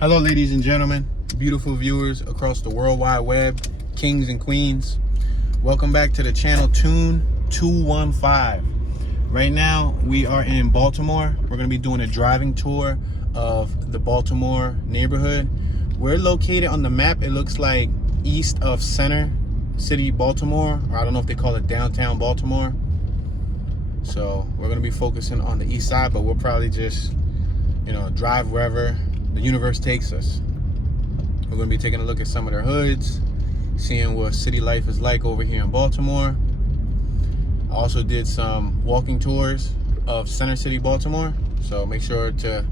Hello, ladies and gentlemen, beautiful viewers across the World Wide Web, kings and queens. Welcome back to the channel Tune 215. Right now, we are in Baltimore. We're going to be doing a driving tour of the Baltimore neighborhood. We're located on the map. It looks like east of Center City, Baltimore, or I don't know if they call it downtown Baltimore. So we're going to be focusing on the east side, but we'll probably just, drive wherever the universe takes us. We're going to be taking a look at some of their hoods, seeing what city life is like over here in Baltimore. I also did some walking tours of Center City, Baltimore. So make sure to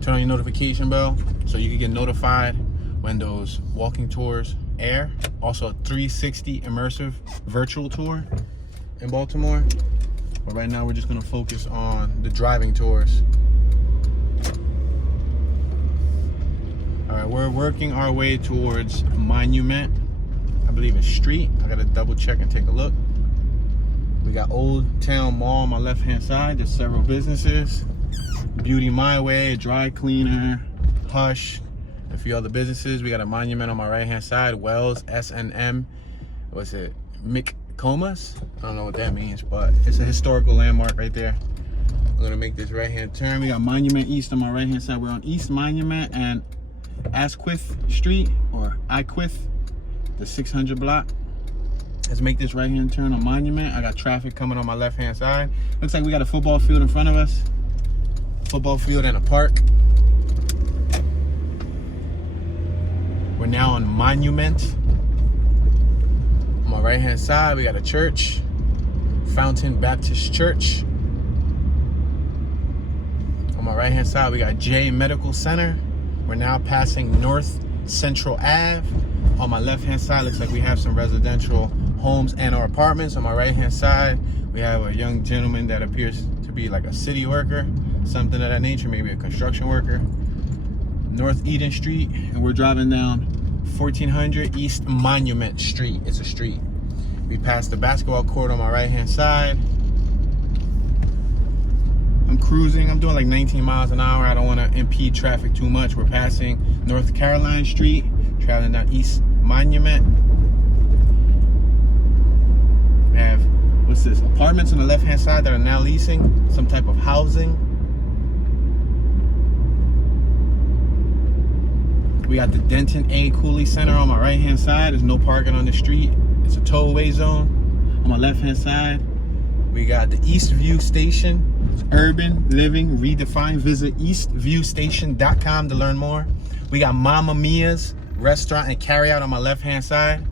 turn on your notification bell so you can get notified when those walking tours air. Also a 360 immersive virtual tour in Baltimore. But right now we're just going to focus on the driving tours. All right, we're working our way towards Monument. I believe it's Street. I gotta double check and take a look. We got Old Town Mall on my left hand side. There's several businesses. Beauty My Way, a dry cleaner, Hush, a few other businesses. We got a Monument on my right hand side. Wells, S&M, what's it, McComas? I don't know what that means, but it's a historical landmark right there. We're gonna make this right hand turn. We got Monument East on my right hand side. We're on East Monument and Asquith Street, or Iquith, the 600 block. Let's make this right hand turn on Monument. I got traffic coming on my left hand side. Looks like we got a football field in front of us. Football field and a park. We're now on Monument. On my right hand side, we got a church, Fountain Baptist Church. On my right hand side, we got J Medical Center. We're now passing North Central Ave. On my left hand side, looks like we have some residential homes and or apartments. On my right hand side, we have a young gentleman that appears to be like a city worker, something of that nature, maybe a construction worker. North Eden Street, and we're driving down 1400 East Monument Street. It's a street. We passed the basketball court on my right hand side. I'm cruising. I'm doing like 19 miles an hour. I don't want to impede traffic too much. We're passing North Caroline Street, traveling down East Monument. We have, what's this, apartments on the left hand side that are now leasing, some type of housing. We got the Denton A. Cooley Center on my right hand side. There's no parking on the street. It's a tollway zone. On my left hand side, we got the Eastview Station. It's urban living redefined. Visit eastviewstation.com to learn more. We got Mamma Mia's restaurant and carryout on my left hand side.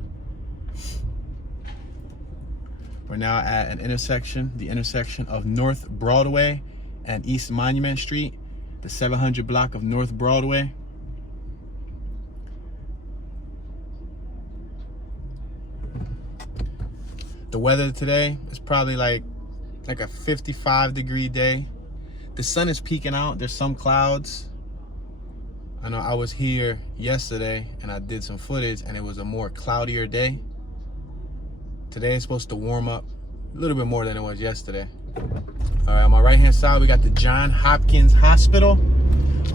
We're now at an intersection, the intersection of North Broadway and East Monument Street, the 700 block of North Broadway. The weather today is probably like a 55-degree day. The sun is peeking out. There's some clouds. I know I was here yesterday and I did some footage and it was a more cloudier day. Today is supposed to warm up a little bit more than it was yesterday. All right, on my right hand side, we got the Johns Hopkins Hospital.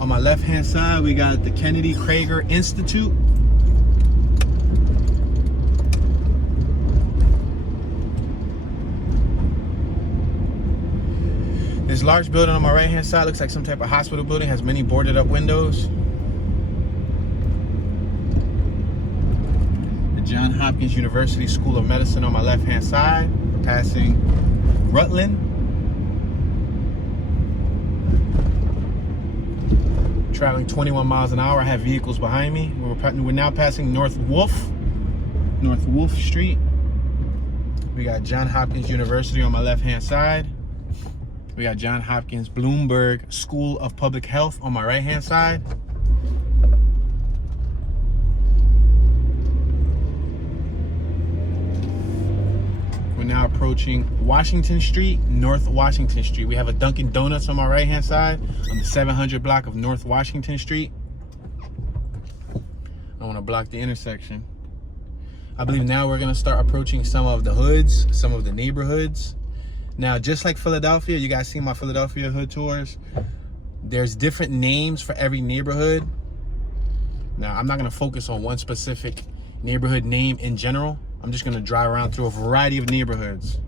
On my left hand side, we got the Kennedy Krieger Institute. This large building on my right hand side looks like some type of hospital building, has many boarded up windows. The Johns Hopkins University School of Medicine on my left hand side, passing Rutland. Traveling 21 miles an hour. I have vehicles behind me. We're now passing North Wolf Street. We got Johns Hopkins University on my left hand side. We got Johns Hopkins Bloomberg School of Public Health on my right hand side. We're now approaching Washington Street, North Washington Street. We have a Dunkin' Donuts on my right hand side on the 700 block of North Washington Street. I want to block the intersection. I believe now we're going to start approaching some of the hoods, some of the neighborhoods. Now, just like Philadelphia, you guys see my Philadelphia hood tours. There's different names for every neighborhood. Now, I'm not gonna focus on one specific neighborhood name in general. I'm just gonna drive around through a variety of neighborhoods.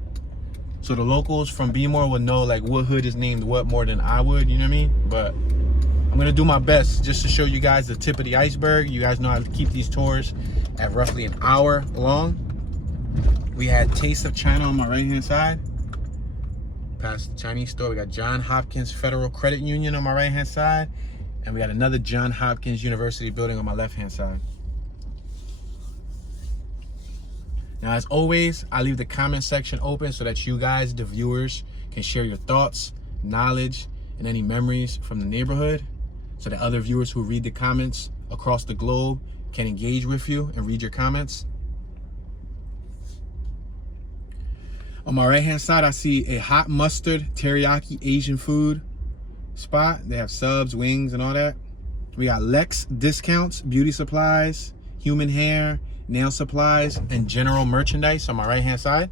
So the locals from B-more would know like what hood is named what more than I would, you know what I mean? But I'm gonna do my best just to show you guys the tip of the iceberg. You guys know how to keep these tours at roughly an hour long. We had Taste of China on my right-hand side. Past the Chinese store, we got John Hopkins Federal Credit Union on my right-hand side. And we got another John Hopkins University building on my left-hand side. Now, as always, I leave the comment section open so that you guys, the viewers, can share your thoughts, knowledge, and any memories from the neighborhood so that other viewers who read the comments across the globe can engage with you and read your comments. On my right-hand side, I see a hot mustard teriyaki Asian food spot. They have subs, wings, and all that. We got Lex Discounts, beauty supplies, human hair, nail supplies, and general merchandise on my right-hand side.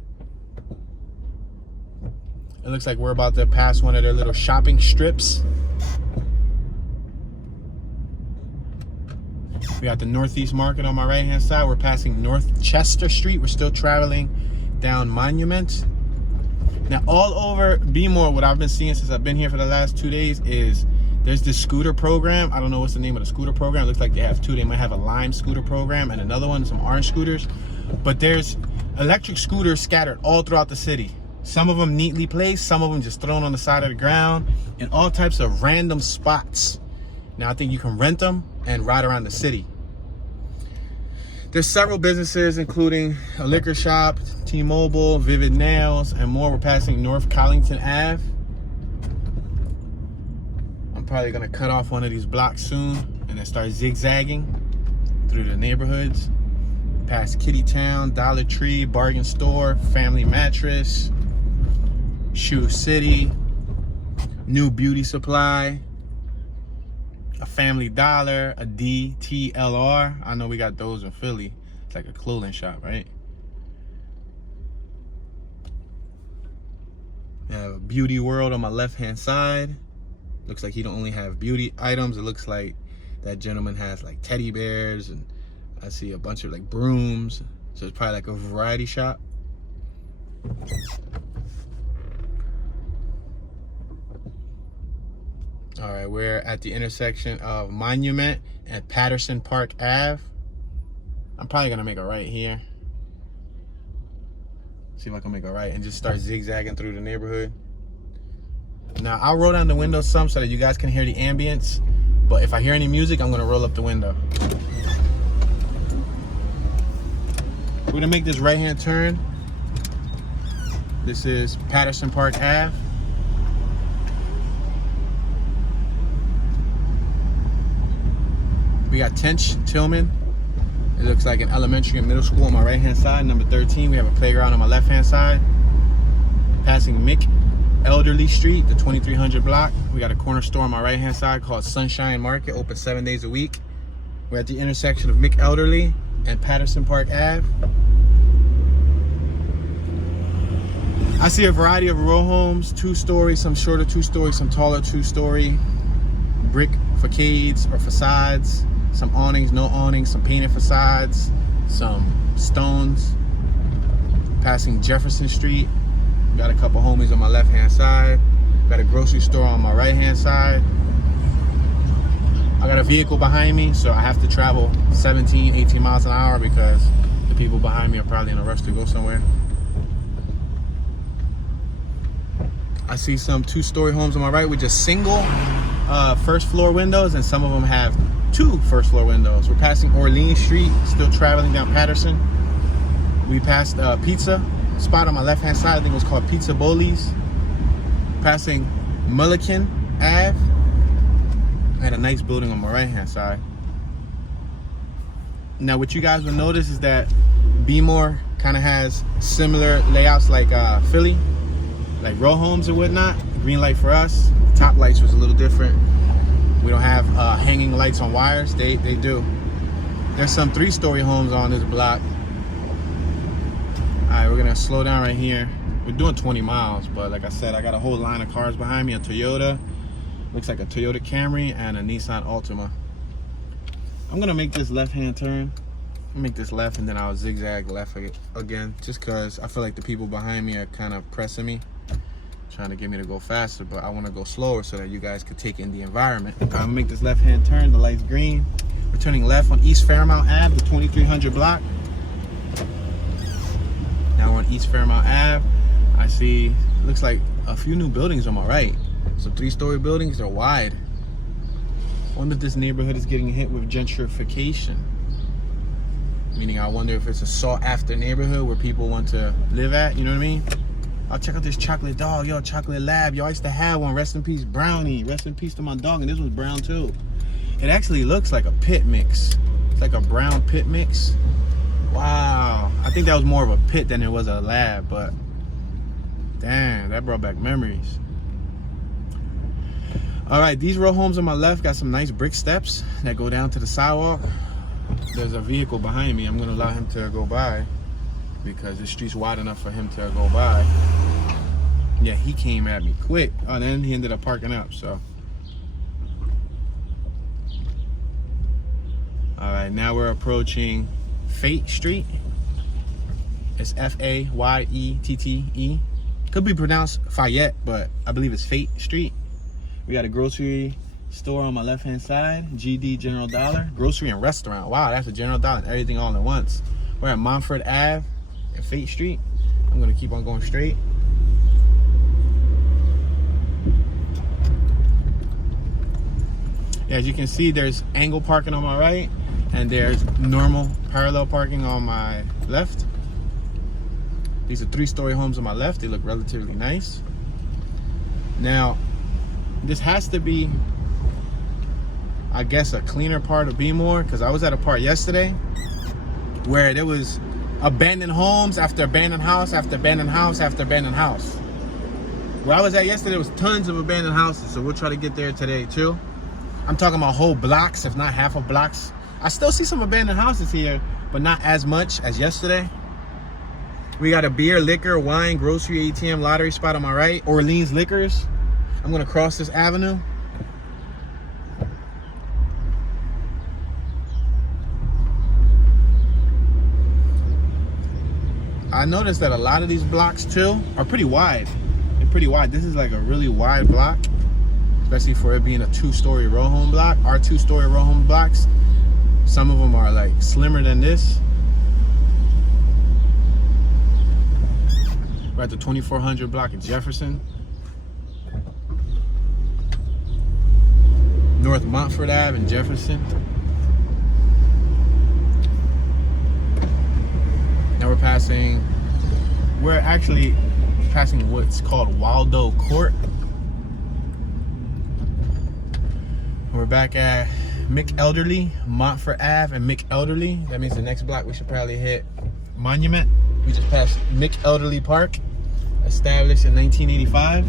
It looks like we're about to pass one of their little shopping strips. We got the Northeast Market on my right-hand side. We're passing North Chester Street. We're still traveling down Monument. Now, all over B-more, what I've been seeing since I've been here for the last 2 days is there's this scooter program. I don't know what's the name of the scooter program. It looks like they have two. They might have a lime scooter program and another one, some orange scooters. But there's electric scooters scattered all throughout the city. Some of them neatly placed, some of them just thrown on the side of the ground in all types of random spots. Now, I think you can rent them and ride around the city. There's several businesses, including a liquor shop, T-Mobile, Vivid Nails, and more. We're passing North Collington Ave. I'm probably gonna cut off one of these blocks soon and then start zigzagging through the neighborhoods. Past Kitty Town, Dollar Tree, Bargain Store, Family Mattress, Shoe City, New Beauty Supply, a Family Dollar, a DTLR. I know we got those in Philly. It's like a clothing shop, right? We have a Beauty World on my left-hand side. Looks like he don't only have beauty items. It looks like that gentleman has like teddy bears, and I see a bunch of like brooms. So it's probably like a variety shop. All right, we're at the intersection of Monument and Patterson Park Ave. I'm probably gonna make a right here. See if I can make a right and just start zigzagging through the neighborhood. Now, I'll roll down the window some so that you guys can hear the ambience. But if I hear any music, I'm gonna roll up the window. We're gonna make this right-hand turn. This is Patterson Park Ave. We got Tench Tillman. It looks like an elementary and middle school on my right-hand side. Number 13, we have a playground on my left-hand side. Passing McElderly Street, the 2300 block. We got a corner store on my right-hand side called Sunshine Market, open 7 days a week. We're at the intersection of McElderly and Patterson Park Ave. I see a variety of row homes, 2-story, some shorter 2-story, some taller 2-story, brick facades or facades, some awnings, no awnings, some painted facades, some stones. Passing Jefferson Street. Got a couple homies on my left-hand side. Got a grocery store on my right-hand side. I got a vehicle behind me, so I have to travel 17, 18 miles an hour because the people behind me are probably in a rush to go somewhere. I see some 2-story homes on my right with just single first floor windows, and some of them have 2 first floor windows. We're passing Orleans Street, still traveling down Patterson. We passed a pizza spot on my left-hand side. I think it was called Pizza Boli's. Passing Mulliken Ave. I had a nice building on my right-hand side. Now, what you guys will notice is that B-more kind of has similar layouts like Philly, like row homes and whatnot. Green light for us. Top lights was a little different. We don't have hanging lights on wires. They do. There's some 3-story homes on this block. All right, we're gonna slow down right here. We're doing 20 miles, but like I said, I got a whole line of cars behind me. A Toyota, looks like a Toyota Camry, and a Nissan Altima. I'm gonna make this left-hand turn. Make this left and then I'll zigzag left again, just because I feel like the people behind me are kind of pressing me, trying to get me to go faster, but I want to go slower so that you guys could take in the environment. I'm gonna make this left-hand turn. The light's green. We're turning left on East Fairmount Ave, the 2300 block. Now we're on East Fairmount Ave. I see, looks like a few new buildings on my right. So 3-story buildings are wide. I wonder if this neighborhood is getting hit with gentrification. Meaning, I wonder if it's a sought-after neighborhood where people want to live at, you know what I mean? I'll check out this chocolate dog, yo, chocolate lab. Yo, I used to have one. Rest in peace, Brownie. Rest in peace to my dog, and this was brown too. It actually looks like a pit mix. It's like a brown pit mix. Wow. I think that was more of a pit than it was a lab, but damn, that brought back memories. All right, these row homes on my left got some nice brick steps that go down to the sidewalk. There's a vehicle behind me. I'm gonna allow him to go by because the street's wide enough for him to go by. Yeah, he came at me quick. Oh, and then he ended up parking up, so. All right, now we're approaching Fate Street. It's F-A-Y-E-T-T-E. Could be pronounced Fayette, but I believe it's Fate Street. We got a grocery store on my left-hand side, GD General Dollar. Grocery and restaurant. Wow, that's a General Dollar and everything all at once. We're at Montford Ave and Fate Street. I'm gonna keep on going straight. Yeah, as you can see, there's angle parking on my right and there's normal parallel parking on my left. These are 3-story homes on my left. They look relatively nice. Now, this has to be, I guess, a cleaner part of BAWL-tim-or, because I was at a part yesterday where there was abandoned homes after abandoned house after abandoned house after abandoned house. Where I was at yesterday, there was tons of abandoned houses, so we'll try to get there today too. I'm talking about whole blocks, if not half of blocks. I still see some abandoned houses here, but not as much as yesterday. We got a beer, liquor, wine, grocery, ATM, lottery spot on my right. Orleans Liquors. I'm gonna cross this avenue. I noticed that a lot of these blocks too are pretty wide. They're pretty wide. This is like a really wide block, especially for it being a 2-story row home block. Our 2-story row home blocks, some of them are like slimmer than this. We're at the 2400 block of Jefferson. North Montford Ave in Jefferson. Now we're actually passing what's called Waldo Court. We're back at McElderly, Montford Ave and McElderly. That means the next block we should probably hit Monument. We just passed McElderly Park, established in 1985.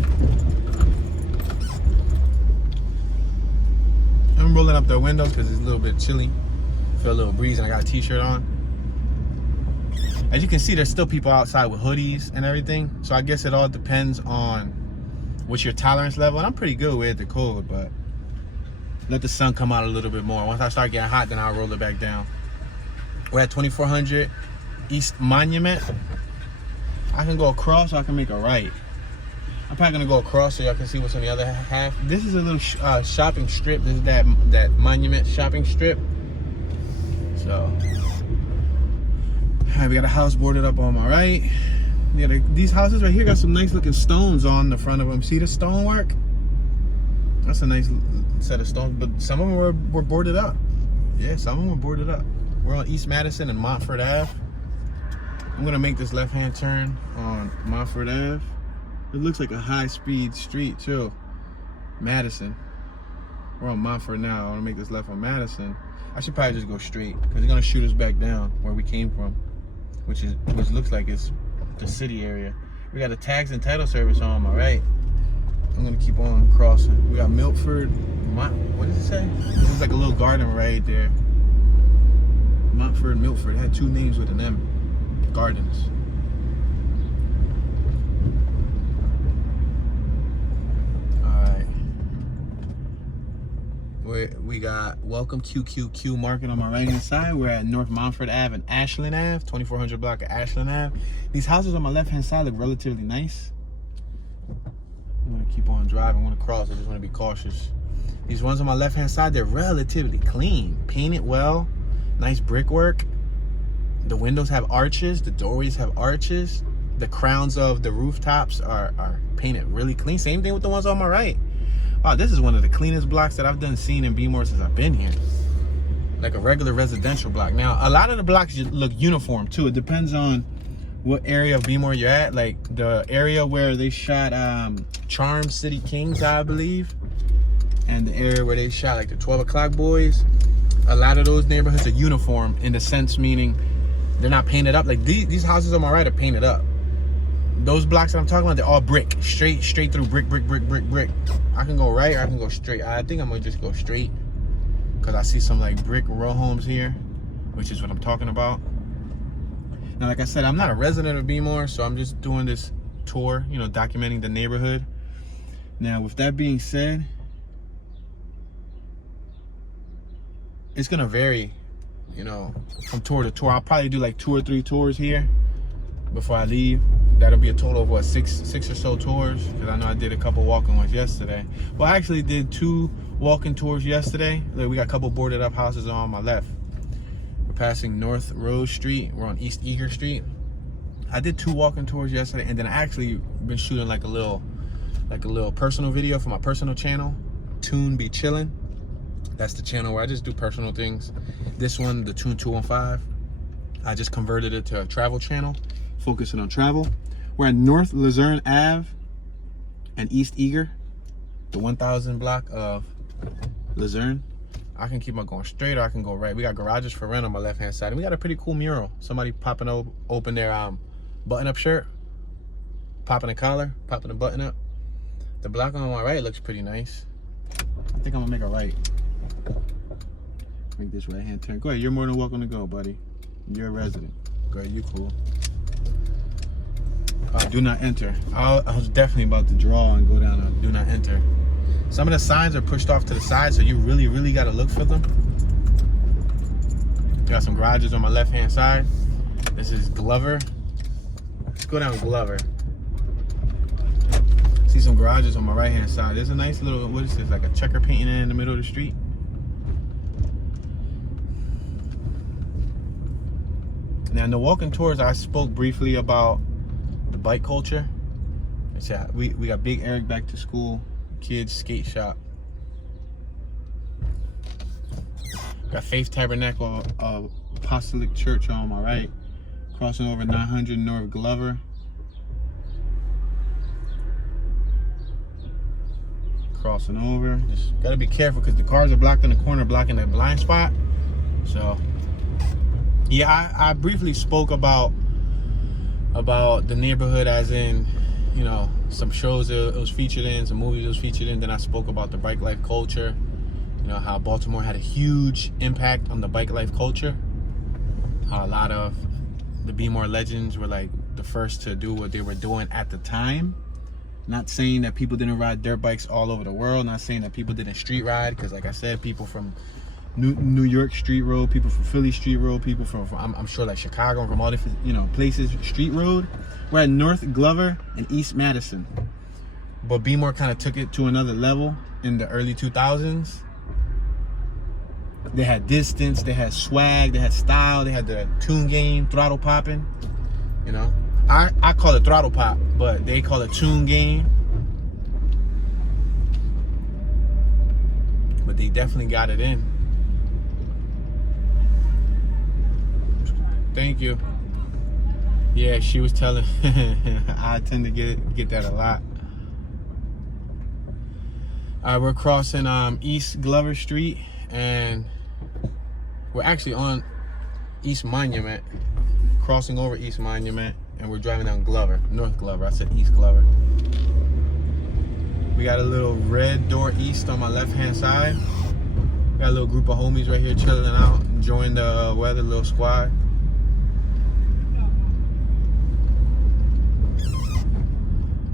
I'm rolling up the windows because it's a little bit chilly. Feel a little breeze and I got a t-shirt on. As you can see, there's still people outside with hoodies and everything. So I guess it all depends on what's your tolerance level. And I'm pretty good with the cold, but let the sun come out a little bit more. Once I start getting hot, then I'll roll it back down. We're at 2400 East Monument. I can go across or I can make a right. I'm probably gonna go across so y'all can see what's on the other half. This is a little shopping strip. This is that Monument shopping strip. So, we got a house boarded up on my right. Yeah, these houses right here got some nice looking stones on the front of them. See the stonework? That's a nice set of stones, but some of them were boarded up. Yeah, some of them were boarded up. We're on East Madison and Montford Ave. I'm gonna make this left-hand turn on Montford Ave. It looks like a high-speed street too. Madison. We're on Montford now. I wanna make this left on Madison. I should probably just go straight because they're gonna shoot us back down where we came from, which looks like it's the city area. We got a tags and title service on my right. I'm gonna keep on crossing. We got Milford. What does it say? This is like a little garden right there. Montford, Milford. It had 2 names with an M. Gardens. Alright. We got Welcome QQQ Market on my right hand side. We're at North Montford Ave and Ashland Ave, 2400 block of Ashland Ave. These houses on my left hand side look relatively nice. I'm gonna keep on driving. I'm gonna cross. I just want to be cautious. These ones on my left hand side, they're relatively clean, painted well, nice brickwork. The windows have arches, the doorways have arches. The crowns of the rooftops are painted really clean. Same thing with the ones on my right. Wow, this is one of the cleanest blocks that I've seen in B-more since I've been here. Like a regular residential block. Now, a lot of the blocks look uniform too. It depends on what area of B-more you're at. Like the area where they shot Charm City Kings, I believe, and the area where they shot like the 12 O'Clock Boys. A lot of those neighborhoods are uniform in the sense meaning they're not painted up. Like these houses on my right are painted up. Those blocks that I'm talking about, they're all brick, straight through brick. I can go right or I can go straight. I think I'm gonna just go straight because I see some like brick row homes here, which is what I'm talking about. Now, like I said, I'm not a resident of B-more, so I'm just doing this tour, you know, documenting the neighborhood. Now, with that being said, it's gonna vary, you know, from tour to tour. I'll probably do like 2 or 3 tours here before I leave. That'll be a total of what, six or so tours, because I know I did a couple walking ones yesterday. Well, I actually did 2 walking tours yesterday. Look, we got a couple boarded up houses on my left. We're passing North Rose Street. We're on East Eager Street. I did 2 walking tours yesterday, and then I actually been shooting like a little personal video for my personal channel, Tune Be Chillin'. That's the channel where I just do personal things. This one, the Tune 215, I just converted it to a travel channel, focusing on travel. We're at North Luzern Ave and East Eager, the 1000 block of Luzern. I can keep on going straight or I can go right. We got garages for rent on my left hand side, and we got a pretty cool mural. Somebody popping open their button-up shirt, popping a collar, popping a button up. The block on my right looks pretty nice. I think I'm gonna make a right. Make this right hand turn. Go ahead, you're more than welcome to go, buddy. You're a resident. Go ahead, you cool. Do not enter. I was definitely about to draw and go down on do not enter. Some of the signs are pushed off to the side, so you really got to look for them. Got some garages on my left hand side. This is Glover. Let's go down Glover. See some garages on my right hand side. There's a nice little, what is this, like a checker painting in the middle of the street. Now in the walking tours, I spoke briefly about the bike culture. We got Big Eric back to school, kids skate shop. Got Faith Tabernacle Apostolic Church on my right, crossing over 900 North Glover. Crossing over, just gotta be careful because the cars are blocked in the corner, blocking that blind spot. So yeah, I briefly spoke about the neighborhood, as in, you know, some shows it was featured in, some movies it was featured in. Then I spoke about the bike life culture, you know, how Baltimore had a huge impact on the bike life culture, how a lot of the B-more legends were like the first to do what they were doing at the time. Not saying that people didn't ride dirt bikes all over the world, not saying that people didn't street ride, because like I said, people from New York street road, people from Philly street road, people from I'm sure like Chicago, from all different, you know, places street road. We're at North Glover and East Madison, but B-more kind of took it to another level in the early 2000s. They had distance, they had swag, they had style, they had the tune game, throttle popping. You know, I call it throttle pop, but they call it tune game. But they definitely got it in. Thank you. Yeah, she was telling. I tend to get that a lot. All right, we're crossing East Glover Street, and we're actually on East Monument, crossing over East Monument, and we're driving down Glover, North Glover. I said East Glover. We got a little red door east on my left-hand side. Got a little group of homies right here chilling out, enjoying the weather, little squad.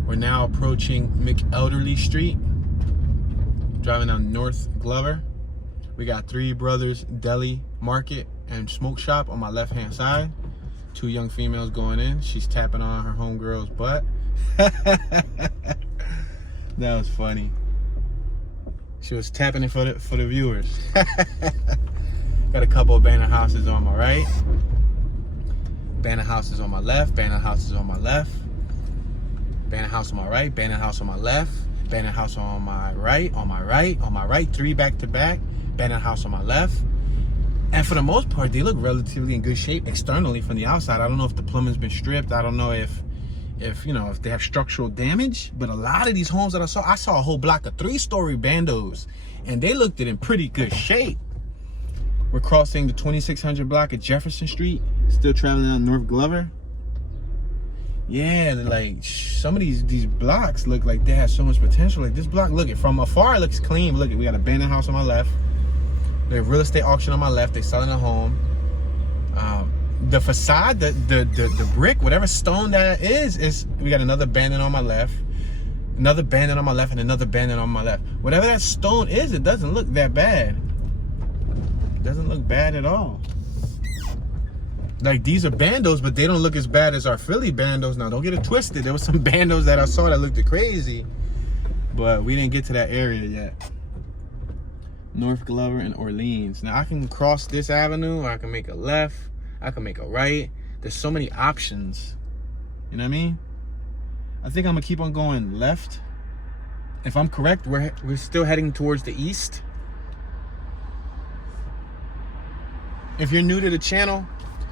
We're now approaching McElderly Street, driving down North Glover. We got Three Brothers Deli Market and Smoke Shop on my left-hand side. 2 young females going in. She's tapping on her homegirl's butt. That was funny. She was tapping it for the viewers. Got a couple of banner houses on my right. Banner houses on my left. Banner houses on my left. Banner house on my right. Banner house on my left. Banner house on my right. On my right. On my right. 3 back to back. Banner house on my left. And for the most part, they look relatively in good shape externally from the outside. I don't know if the plumbing's been stripped. I don't know if you know, if they have structural damage. But a lot of these homes that I saw a whole block of 3-story bandos, and they looked in pretty good shape. We're crossing the 2600 block of Jefferson Street, still traveling down North Glover. Yeah, like some of these blocks look like they have so much potential. Like this block, look, from afar it looks clean. Look, we got a abandoned house on my left. We have real estate auction on my left. They're selling a home. The facade, the brick, whatever stone that is we got another abandoned on my left, another abandoned on my left, and another abandoned on my left. Whatever that stone is, it doesn't look that bad. It doesn't look bad at all. Like, these are bandos, but they don't look as bad as our Philly bandos. Now, don't get it twisted. There was some bandos that I saw that looked crazy, but we didn't get to that area yet. North Glover and Orleans. Now, I can cross this avenue, or I can make a left. I can make a right. There's so many options. You know what I mean? I think I'm gonna keep on going left. If I'm correct, we're still heading towards the east. If you're new to the channel,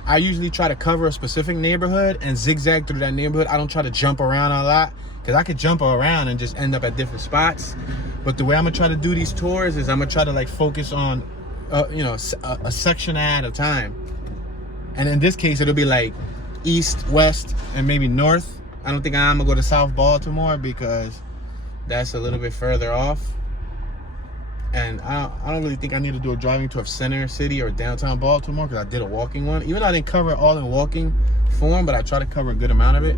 I usually try to cover a specific neighborhood and zigzag through that neighborhood. I don't try to jump around a lot, because I could jump around and just end up at different spots. But the way I'm gonna try to do these tours is I'm gonna try to like focus on you know, a section at a time. And in this case, it'll be like east, west, and maybe north. I don't think I'm gonna go to South Baltimore because that's a little bit further off. And I don't really think I need to do a driving tour of center city or downtown Baltimore, because I did a walking one. Even though I didn't cover it all in walking form, but I try to cover a good amount of it.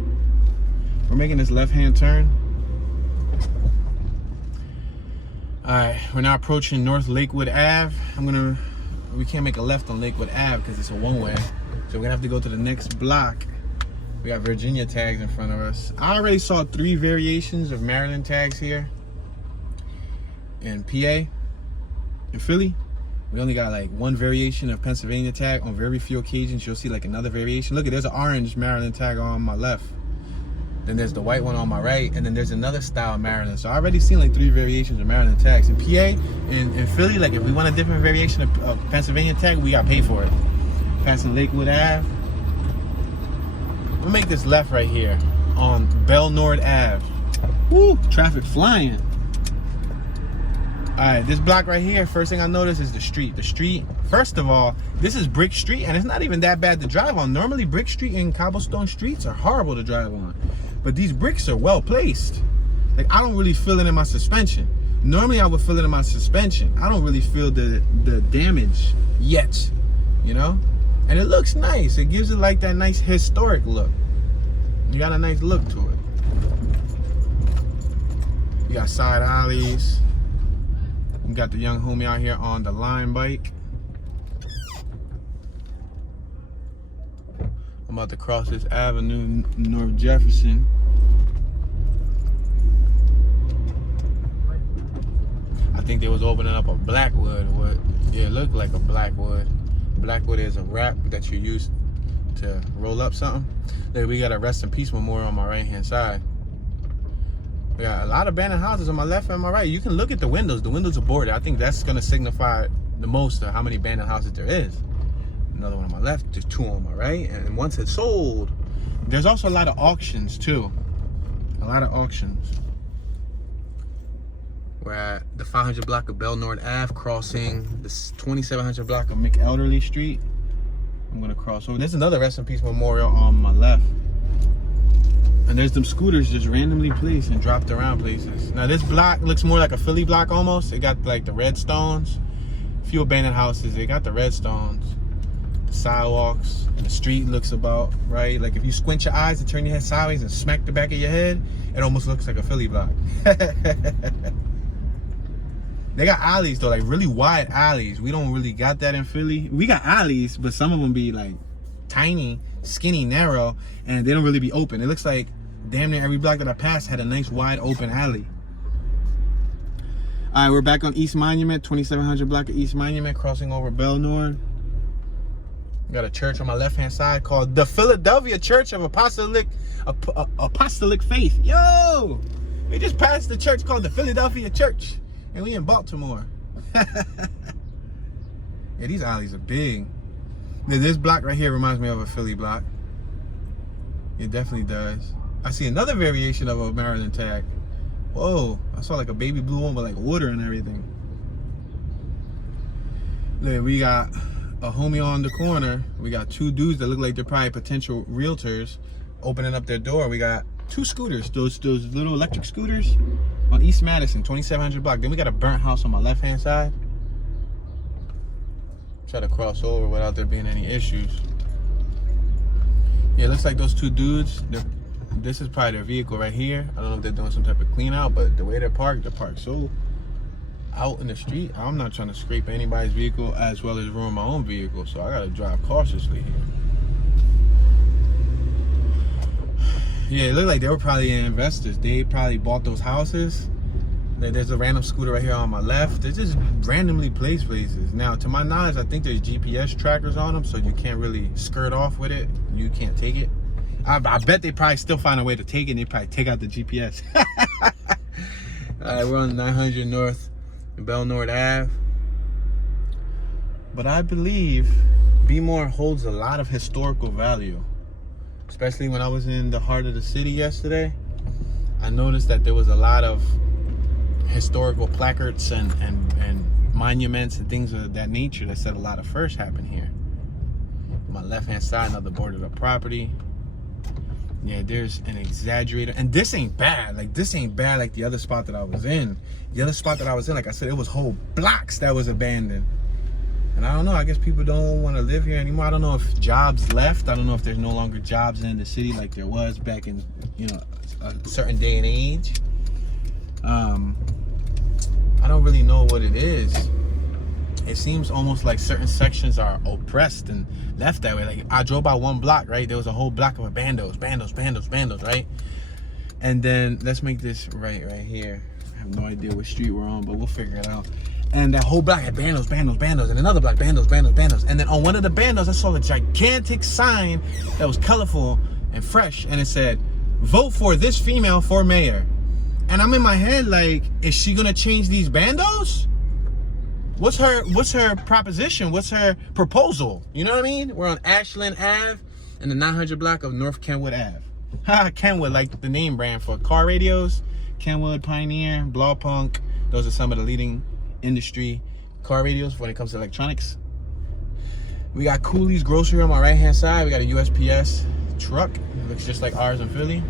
We're making this left-hand turn. All right, we're now approaching North Lakewood Ave. We can't make a left on Lakewood Ave because it's a one-way. So we're gonna have to go to the next block. We got Virginia tags in front of us. I already saw 3 variations of Maryland tags here. In PA, in Philly, we only got like 1 variation of Pennsylvania tag. On very few occasions, you'll see like another variation. Look, there's an orange Maryland tag on my left. Then there's the white one on my right, and then there's another style of Maryland. So I already seen like 3 variations of Maryland tags. In PA, in Philly, like if we want a different variation of Pennsylvania tag, we gotta pay for it. Passing Lakewood Ave. We'll make this left right here on �bɔːlmər Ave. Woo, traffic flying. All right, this block right here, first thing I noticed is the street. The street, first of all, this is brick street, and it's not even that bad to drive on. Normally, brick street and cobblestone streets are horrible to drive on. But these bricks are well placed. Like, I don't really feel it in my suspension. Normally, I would feel it in my suspension. I don't really feel the damage yet, you know? And it looks nice. It gives it like that nice historic look. You got a nice look to it. You got side alleys. We got the young homie out here on the Lime bike. I'm about to cross this avenue, North Jefferson. I think they was opening up a Blackwood. Yeah, it looked like a Blackwood. Blackwood is a wrap that you use to roll up something. There, we got a Rest in Peace memorial on my right-hand side. We got a lot of abandoned houses on my left and my right. You can look at the windows. The windows are boarded. I think that's going to signify the most of how many abandoned houses there is. Another one on my left, there's 2 on my right, and one said sold. There's also a lot of auctions too. A lot of auctions. We're at the 500 block of �bɔːlmər Ave, crossing the 2700 block of McElderly Street. I'm gonna cross over. There's another Rest in Peace memorial on my left. And there's them scooters just randomly placed and dropped around places. Now this block looks more like a Philly block almost. It got like the red stones. A few abandoned houses, they got the red stones. The sidewalks, the street looks about right. Like if you squint your eyes and turn your head sideways and smack the back of your head, it almost looks like a Philly block. They got alleys though, like really wide alleys. We don't really got that in Philly. We got alleys, but some of them be like tiny, skinny, narrow, and they don't really be open. It looks like damn near every block that I passed had a nice wide open alley. All right, we're back on East Monument, 2700 block of East Monument, crossing over Belnor. Got a church on my left-hand side called the Philadelphia Church of Apostolic Faith. Yo, we just passed the church called the Philadelphia Church, and we in Baltimore. Yeah, these alleys are big. This block right here reminds me of a Philly block. It definitely does. I see another variation of a Maryland tag. Whoa, I saw like a baby blue one with like water and everything. Look, we got a homie on the corner. We got two dudes that look like they're probably potential realtors opening up their door. We got two scooters, those little electric scooters on East Madison, 2700 block. Then we got a burnt house on my left-hand side. Try to cross over without there being any issues. Yeah, it looks like those two dudes, this is probably their vehicle right here. I don't know if they're doing some type of clean out, but the way they're parked so out in the street. I'm not trying to scrape anybody's vehicle as well as ruin my own vehicle, so I gotta drive cautiously here. Yeah, it looked like they were probably investors. They probably bought those houses. There's a random scooter right here on my left. They're just randomly placed places. Now, to my knowledge, I think there's GPS trackers on them, so you can't really skirt off with it. You can't take it. I bet they probably still find a way to take it, and they probably take out the GPS. All right, we're on 900 North Belnor Ave. But I believe B-more holds a lot of historical value. Especially when I was in the heart of the city yesterday. I noticed that there was a lot of historical placards and monuments and things of that nature that said a lot of firsts happened here. On my left-hand side, another boarded up property. Yeah, there's an exaggerator. And this ain't bad. Like, this ain't bad like the other spot that I was in. The other spot that I was in, like I said, it was whole blocks that was abandoned. And I don't know, I guess people don't want to live here anymore. I don't know if jobs left. I don't know if there's no longer jobs in the city like there was back in, you know, a certain day and age. I don't really know what it is. It seems almost like certain sections are oppressed and left that way. Like, I drove by one block, right? There was a whole block of bandos, right? And then let's make this right here. I have no idea what street we're on, but we'll figure it out. And that whole block had bandos, and another block, bandos. And then on one of the bandos, I saw a gigantic sign that was colorful and fresh, and it said, "Vote for this female for mayor." And I'm in my head like, is she gonna change these bandos? What's her proposition? What's her proposal? You know what I mean? We're on Ashland Ave and the 900 block of North Kenwood Ave. Kenwood, like the name brand for car radios. Kenwood, Pioneer, Blaupunkt. Those are some of the leading industry car radios when it comes to electronics. We got Cooley's Grocery on my right-hand side. We got a USPS truck. It looks just like ours in Philly.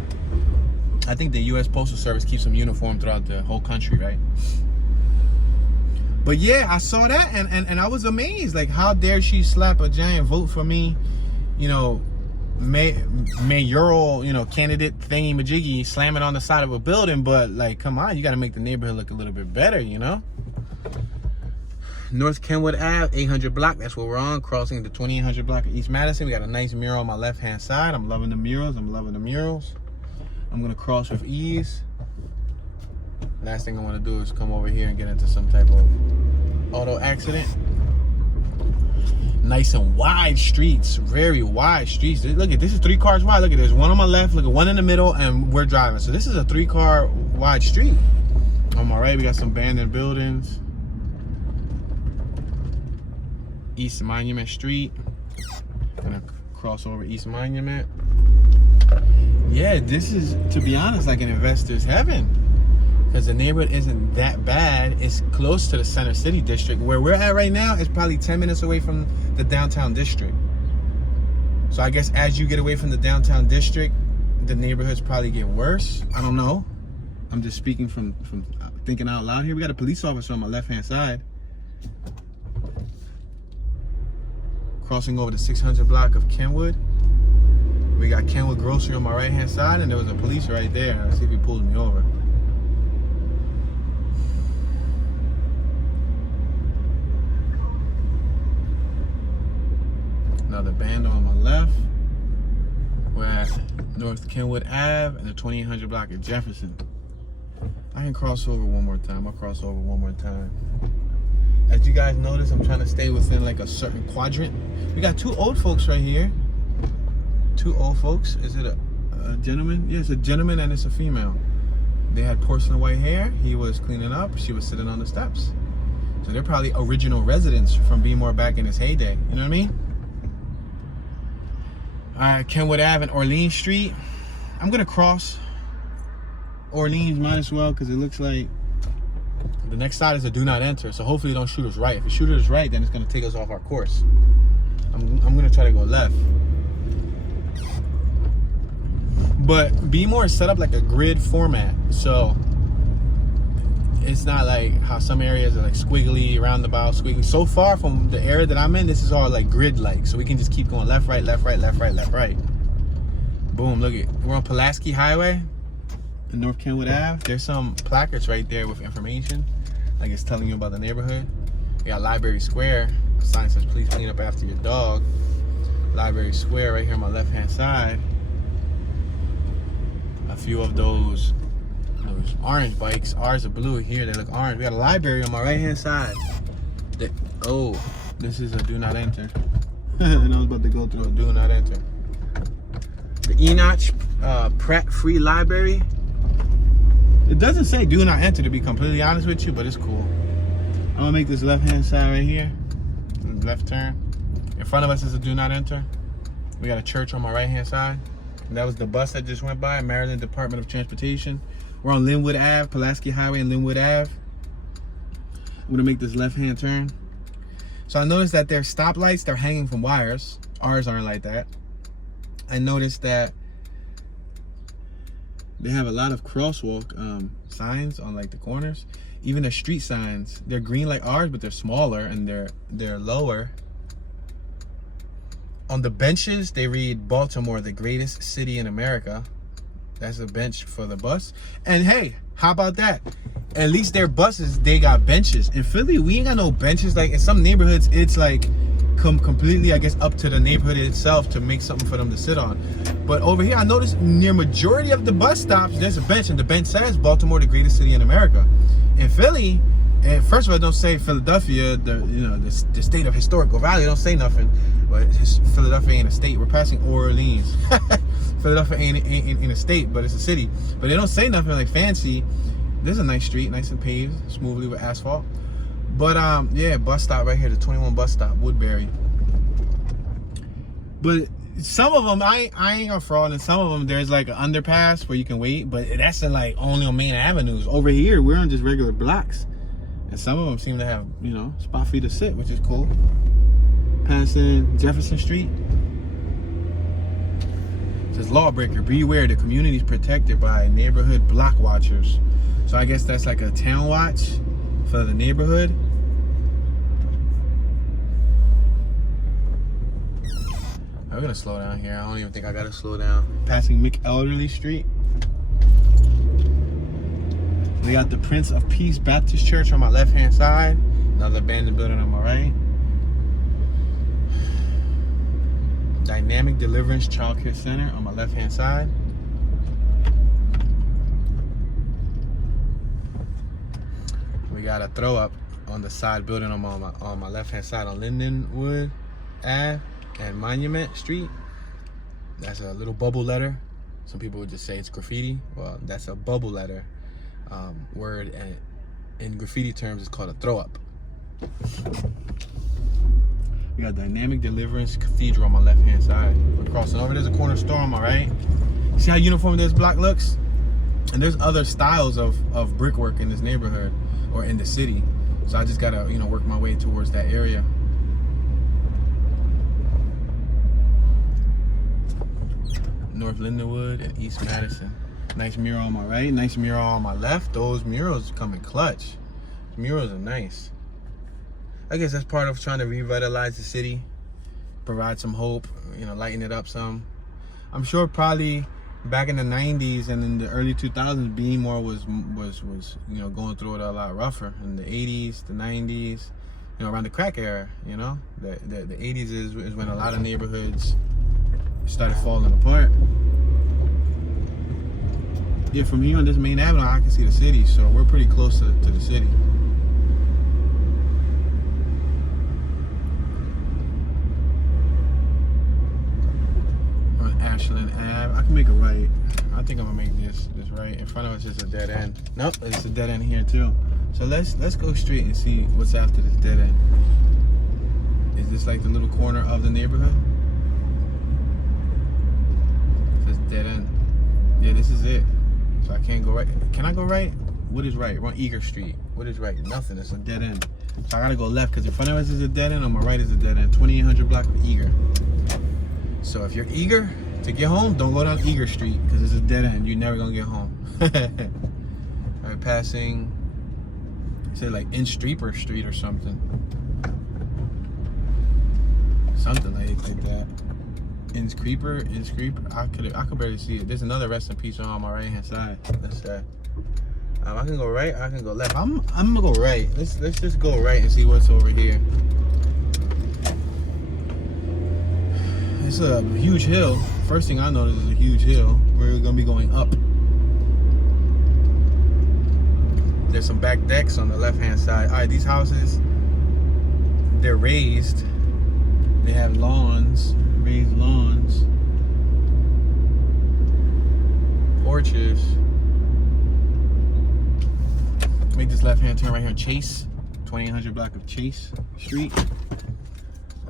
I think the U.S. Postal Service keeps them uniform throughout the whole country, right? But yeah, I saw that and I was amazed. Like, how dare she slap a giant vote for me, you know, mayoral, you know, candidate thingy majiggy, slam it on the side of a building. But like, come on, you got to make the neighborhood look a little bit better, you know? North Kenwood Ave, 800 block, that's where we're on, crossing the 2800 block of East Madison. We got a nice mural on my left-hand side. I'm loving the murals. I'm gonna cross with ease. Last thing I want to do is come over here and get into some type of auto accident. Nice and wide streets, very wide streets. Look at this is 3 cars wide. Look at there's one on my left, look at one in the middle, and we're driving. So this is a 3-car wide street. On my right, we got some abandoned buildings. East Monument Street. Gonna cross over East Monument. Yeah, this is, to be honest, like an investor's heaven. Because the neighborhood isn't that bad. It's close to the center city district. Where we're at right now is probably 10 minutes away from the downtown district. So I guess as you get away from the downtown district, the neighborhoods probably get worse. I don't know. I'm just speaking from thinking out loud here. We got a police officer on my left-hand side. Crossing over the 600 block of Kenwood. We got Kenwood Grocery on my right-hand side, and there was a police right there. Let's see if he pulls me over. another band on my left. We're at North Kenwood Ave and the 2800 block of Jefferson. I can cross over one more time. I'll cross over one more time. As you guys notice, I'm trying to stay within like a certain quadrant. We got two old folks right here. Two old folks. Is it a gentleman? Yeah, it's a gentleman and it's a female. They had porcelain white hair. He was cleaning up. She was sitting on the steps. So they're probably original residents from B-more back in his heyday. You know what I mean? All right, Kenwood Ave and Orleans Street. I'm gonna cross Orleans, might as well, because it looks like the next side is a do not enter. So hopefully they don't shoot us right. If it shoot us right, then it's gonna take us off our course. I'm gonna try to go left. But B-more is set up like a grid format. So it's not like how some areas are like squiggly, roundabout, squiggly. So far from the area that I'm in, this is all like grid-like. So we can just keep going left, right, left, right, left, right, left, right. Boom, look at, we're on Pulaski Highway in North Kenwood Ave. There's some placards right there with information. Like it's telling you about the neighborhood. We got Library Square. The sign says, please clean up after your dog. Library Square right here on my left-hand side. A few of those orange bikes. Ours are blue here. They look orange. We got a library on my right-hand side. Oh, this is a do not enter. And I was about to go through a do not enter. The Enoch Pratt Free Library. It doesn't say do not enter, to be completely honest with you, but it's cool. I'm gonna make this left-hand side right here. Left turn. In front of us is a do not enter. We got a church on my right-hand side. And that was the bus that just went by, Maryland Department of Transportation. We're on Linwood Ave, Pulaski Highway and Linwood Ave. I'm gonna make this left-hand turn. So I noticed that their stoplights, they're hanging from wires. Ours aren't like that. I noticed that they have a lot of crosswalk signs on like the corners. Even the street signs, they're green like ours, but they're smaller and they're lower. On the benches, they read Baltimore, the greatest city in America. That's a bench for the bus. And hey, how about that? At least their buses, they got benches. In Philly, we ain't got no benches. Like in some neighborhoods, it's like completely, I guess, up to the neighborhood itself to make something for them to sit on. But over here, I noticed near majority of the bus stops, there's a bench, and the bench says Baltimore, the greatest city in America. In Philly, and first of all, don't say Philadelphia, the state of historical value. Don't say nothing. But Philadelphia ain't a state. We're passing Orleans. Philadelphia ain't a state, but it's a city. But they don't say nothing like fancy. There's a nice street, nice and paved, smoothly with asphalt. But yeah, bus stop right here, the 21 bus stop, Woodbury. But some of them, I ain't gonna fraud. And some of them, there's like an underpass where you can wait, but that's in like only on main avenues. Over here, we're on just regular blocks. And some of them seem to have, you know, spot for you to sit, which is cool. Passing Jefferson Street. It says lawbreaker, beware, the community is protected by neighborhood block watchers. So I guess that's like a town watch for the neighborhood. I'm gonna slow down here. I don't even think I gotta slow down. Passing McElderly Street. We got the Prince of Peace Baptist Church on my left-hand side. Another abandoned building on my right. Dynamic Deliverance Child Care Center on my left-hand side. We got a throw up on the side building on my left-hand side on Lindenwood Ave and Monument Street. That's a little bubble letter. Some people would just say it's graffiti. Well, that's a bubble letter word, and in graffiti terms, it's called a throw up. We got Dynamic Deliverance Cathedral on my left-hand side. We're crossing over. There's a corner store on my right. See how uniform this block looks? And there's other styles of brickwork in this neighborhood or in the city. So I just gotta, you know, work my way towards that area. North Lindenwood and East Madison. Nice mural on my right, nice mural on my left. Those murals come in clutch. Murals are nice. I guess that's part of trying to revitalize the city, provide some hope, you know, lighten it up some. I'm sure probably back in the 90s and in the early 2000s, B-more was you know, going through it a lot rougher. In the 80s, the 90s, you know, around the crack era, you know? The 80s is when a lot of neighborhoods started falling apart. Yeah, from here on this main avenue, I can see the city, so we're pretty close to the city. On Ashland Ave, I can make a right. I think I'm gonna make this right. In front of us is a dead end. Nope, it's a dead end here too. So let's go straight and see what's after this dead end. Is this like the little corner of the neighborhood? It says dead end. Yeah, this is it. So I can't go right. Can I go right? What is right? We're on Eager Street. What is right? Nothing. It's a dead end. So I gotta go left because in front of us is a dead end. On my right is a dead end. 2800 block of Eager. So if you're eager to get home, don't go down Eager Street because it's a dead end. You're never gonna get home. All right, passing. Say like in Streeper Street or something. Something like that. Inns Creeper. I could barely see it. There's another rest in peace on my right hand side. That's that. I can go right. I can go left. I'm gonna go right. Let's just go right and see what's over here. It's a huge hill. First thing I noticed is a huge hill. We're gonna be going up. There's some back decks on the left hand side. All right, these houses, they're raised. They have lawns. Raised lawns, porches. Make this left-hand turn right here on Chase, 2800 block of Chase Street.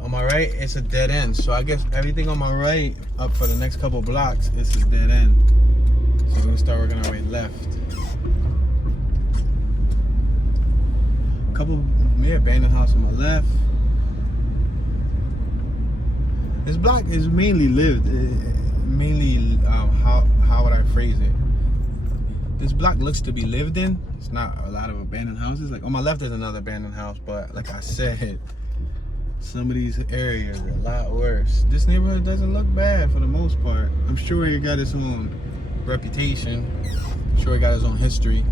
On my right, it's a dead end. So I guess everything on my right up for the next couple blocks is a dead end. So we're gonna start working our way left. Couple abandoned house on my left. This block is mainly lived. How would I phrase it? This block looks to be lived in. It's not a lot of abandoned houses. Like on my left, there's another abandoned house, but like I said, some of these areas are a lot worse. This neighborhood doesn't look bad for the most part. I'm sure it got its own reputation. I'm sure it got its own history.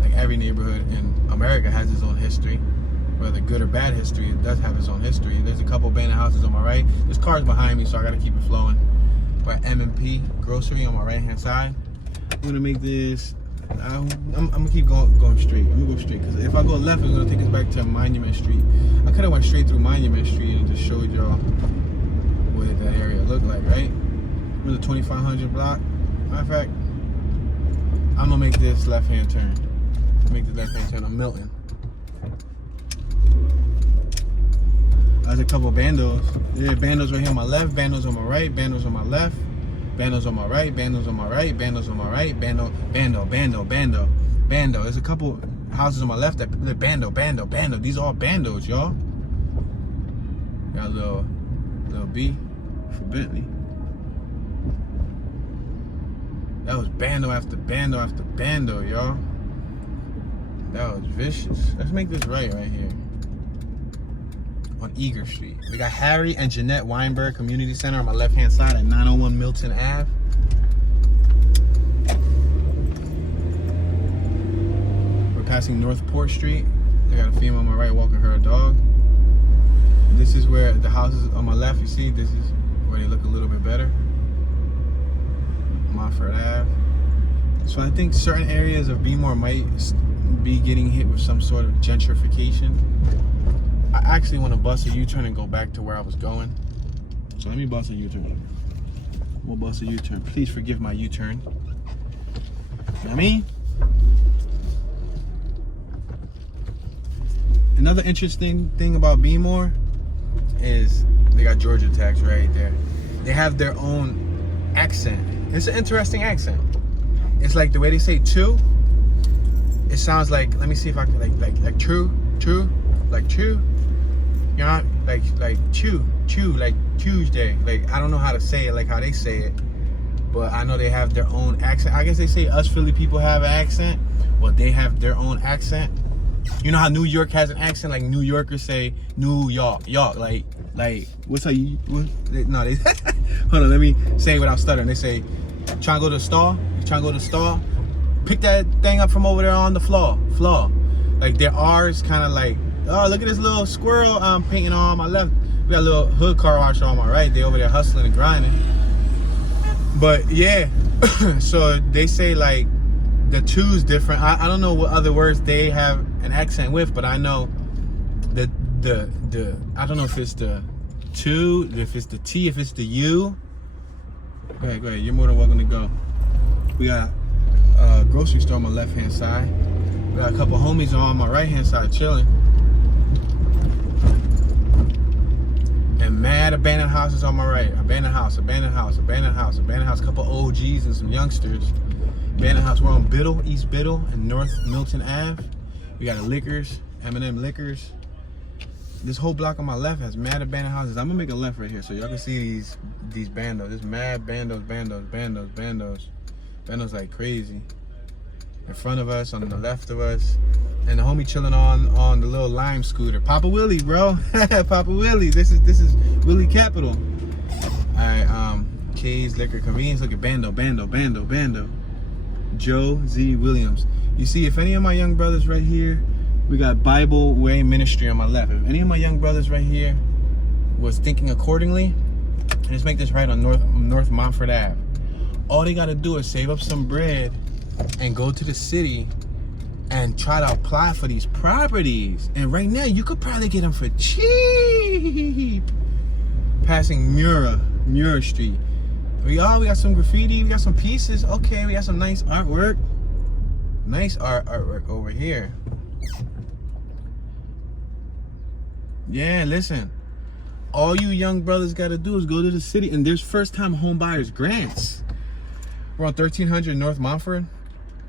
Like every neighborhood in America has its own history. Whether good or bad history, it does have its own history. There's a couple abandoned houses on my right. There's cars behind me, so I gotta keep it flowing. We're at M&P Grocery on my right hand side. I'm gonna make this, I'm gonna keep going straight. I'm gonna go straight, because if I go left, it's gonna take us back to Monument Street. I could've went straight through Monument Street and just showed y'all what that area looked like, right? We're in the 2500 block. Matter of fact, I'm gonna make this left-hand turn. Make the left-hand turn on Milton. There's a couple bandos. There are bandos right here on my left, bandos on my right, bandos on my left, bandos on my right, bandos on my right, bandos on my right, bando. There's a couple houses on my left that they're bando. These are all bandos, y'all. Got a little B for Bentley. That was bando after bando after bando, y'all. That was vicious. Let's make this right here. On Eager Street. We got Harry and Jeanette Weinberg Community Center on my left-hand side at 901 Milton Ave. We're passing North Port Street. I got a female on my right walking her dog. This is where the houses on my left, you see, this is where they look a little bit better. Montford Ave. So I think certain areas of Baltimore might be getting hit with some sort of gentrification. I actually want to bust a U-turn and go back to where I was going. So let me bust a U-turn. We'll bust a U-turn. Please forgive my U-turn. You know what I mean? Another interesting thing about Baltimore is they got Georgia tax right there. They have their own accent. It's an interesting accent. It's like the way they say "true." It sounds like, let me see if I can like true, like true. You know, like chew, like Tuesday. Like I don't know how to say it like how they say it, but I know they have their own accent. I guess they say us Philly people have an accent. Well, they have their own accent. You know how New York has an accent? Like New Yorkers say New York, like what's up? No, they hold on. Let me say it without stuttering. They say, "Trying to go to the store? You trying to go to the store? Pick that thing up from over there on the floor." Like their R's kind of like Oh, look at this little squirrel I'm painting on my left. We got a little hood car wash on my right. They over there hustling and grinding. But yeah, so they say like the two's different. I don't know what other words they have an accent with, but I know that the I don't know if it's the two, if it's the T, if it's the U. Go ahead. You're more than welcome to go. We got a grocery store on my left hand side. We got a couple homies on my right hand side chilling. And mad abandoned houses on my right. Abandoned house. Couple OGs and some youngsters. Abandoned house. We're on Biddle, East Biddle, and North Milton Ave. We got a Liquors, M&M Liquors. This whole block on my left has mad abandoned houses. I'm gonna make a left right here so y'all can see these bandos. There's mad bandos like crazy. In front of us, on the left of us. And the homie chilling on the little lime scooter. Papa Willie, bro. Papa Willie. This is Willie Capital. Alright, K's Liquor Convenience. Look at Bando. Joe Z. Williams. You see, if any of my young brothers right here, we got Bible Way Ministry on my left. If any of my young brothers right here was thinking accordingly, let's make this right on North Montford Ave. All they gotta do is save up some bread and go to the city and try to apply for these properties. And right now, you could probably get them for cheap. Passing Mural Street. We got some graffiti, we got some pieces. Okay, we got some nice artwork. Nice artwork over here. Yeah, listen. All you young brothers gotta do is go to the city, and there's first-time home buyers grants. We're on 1300 North Montford.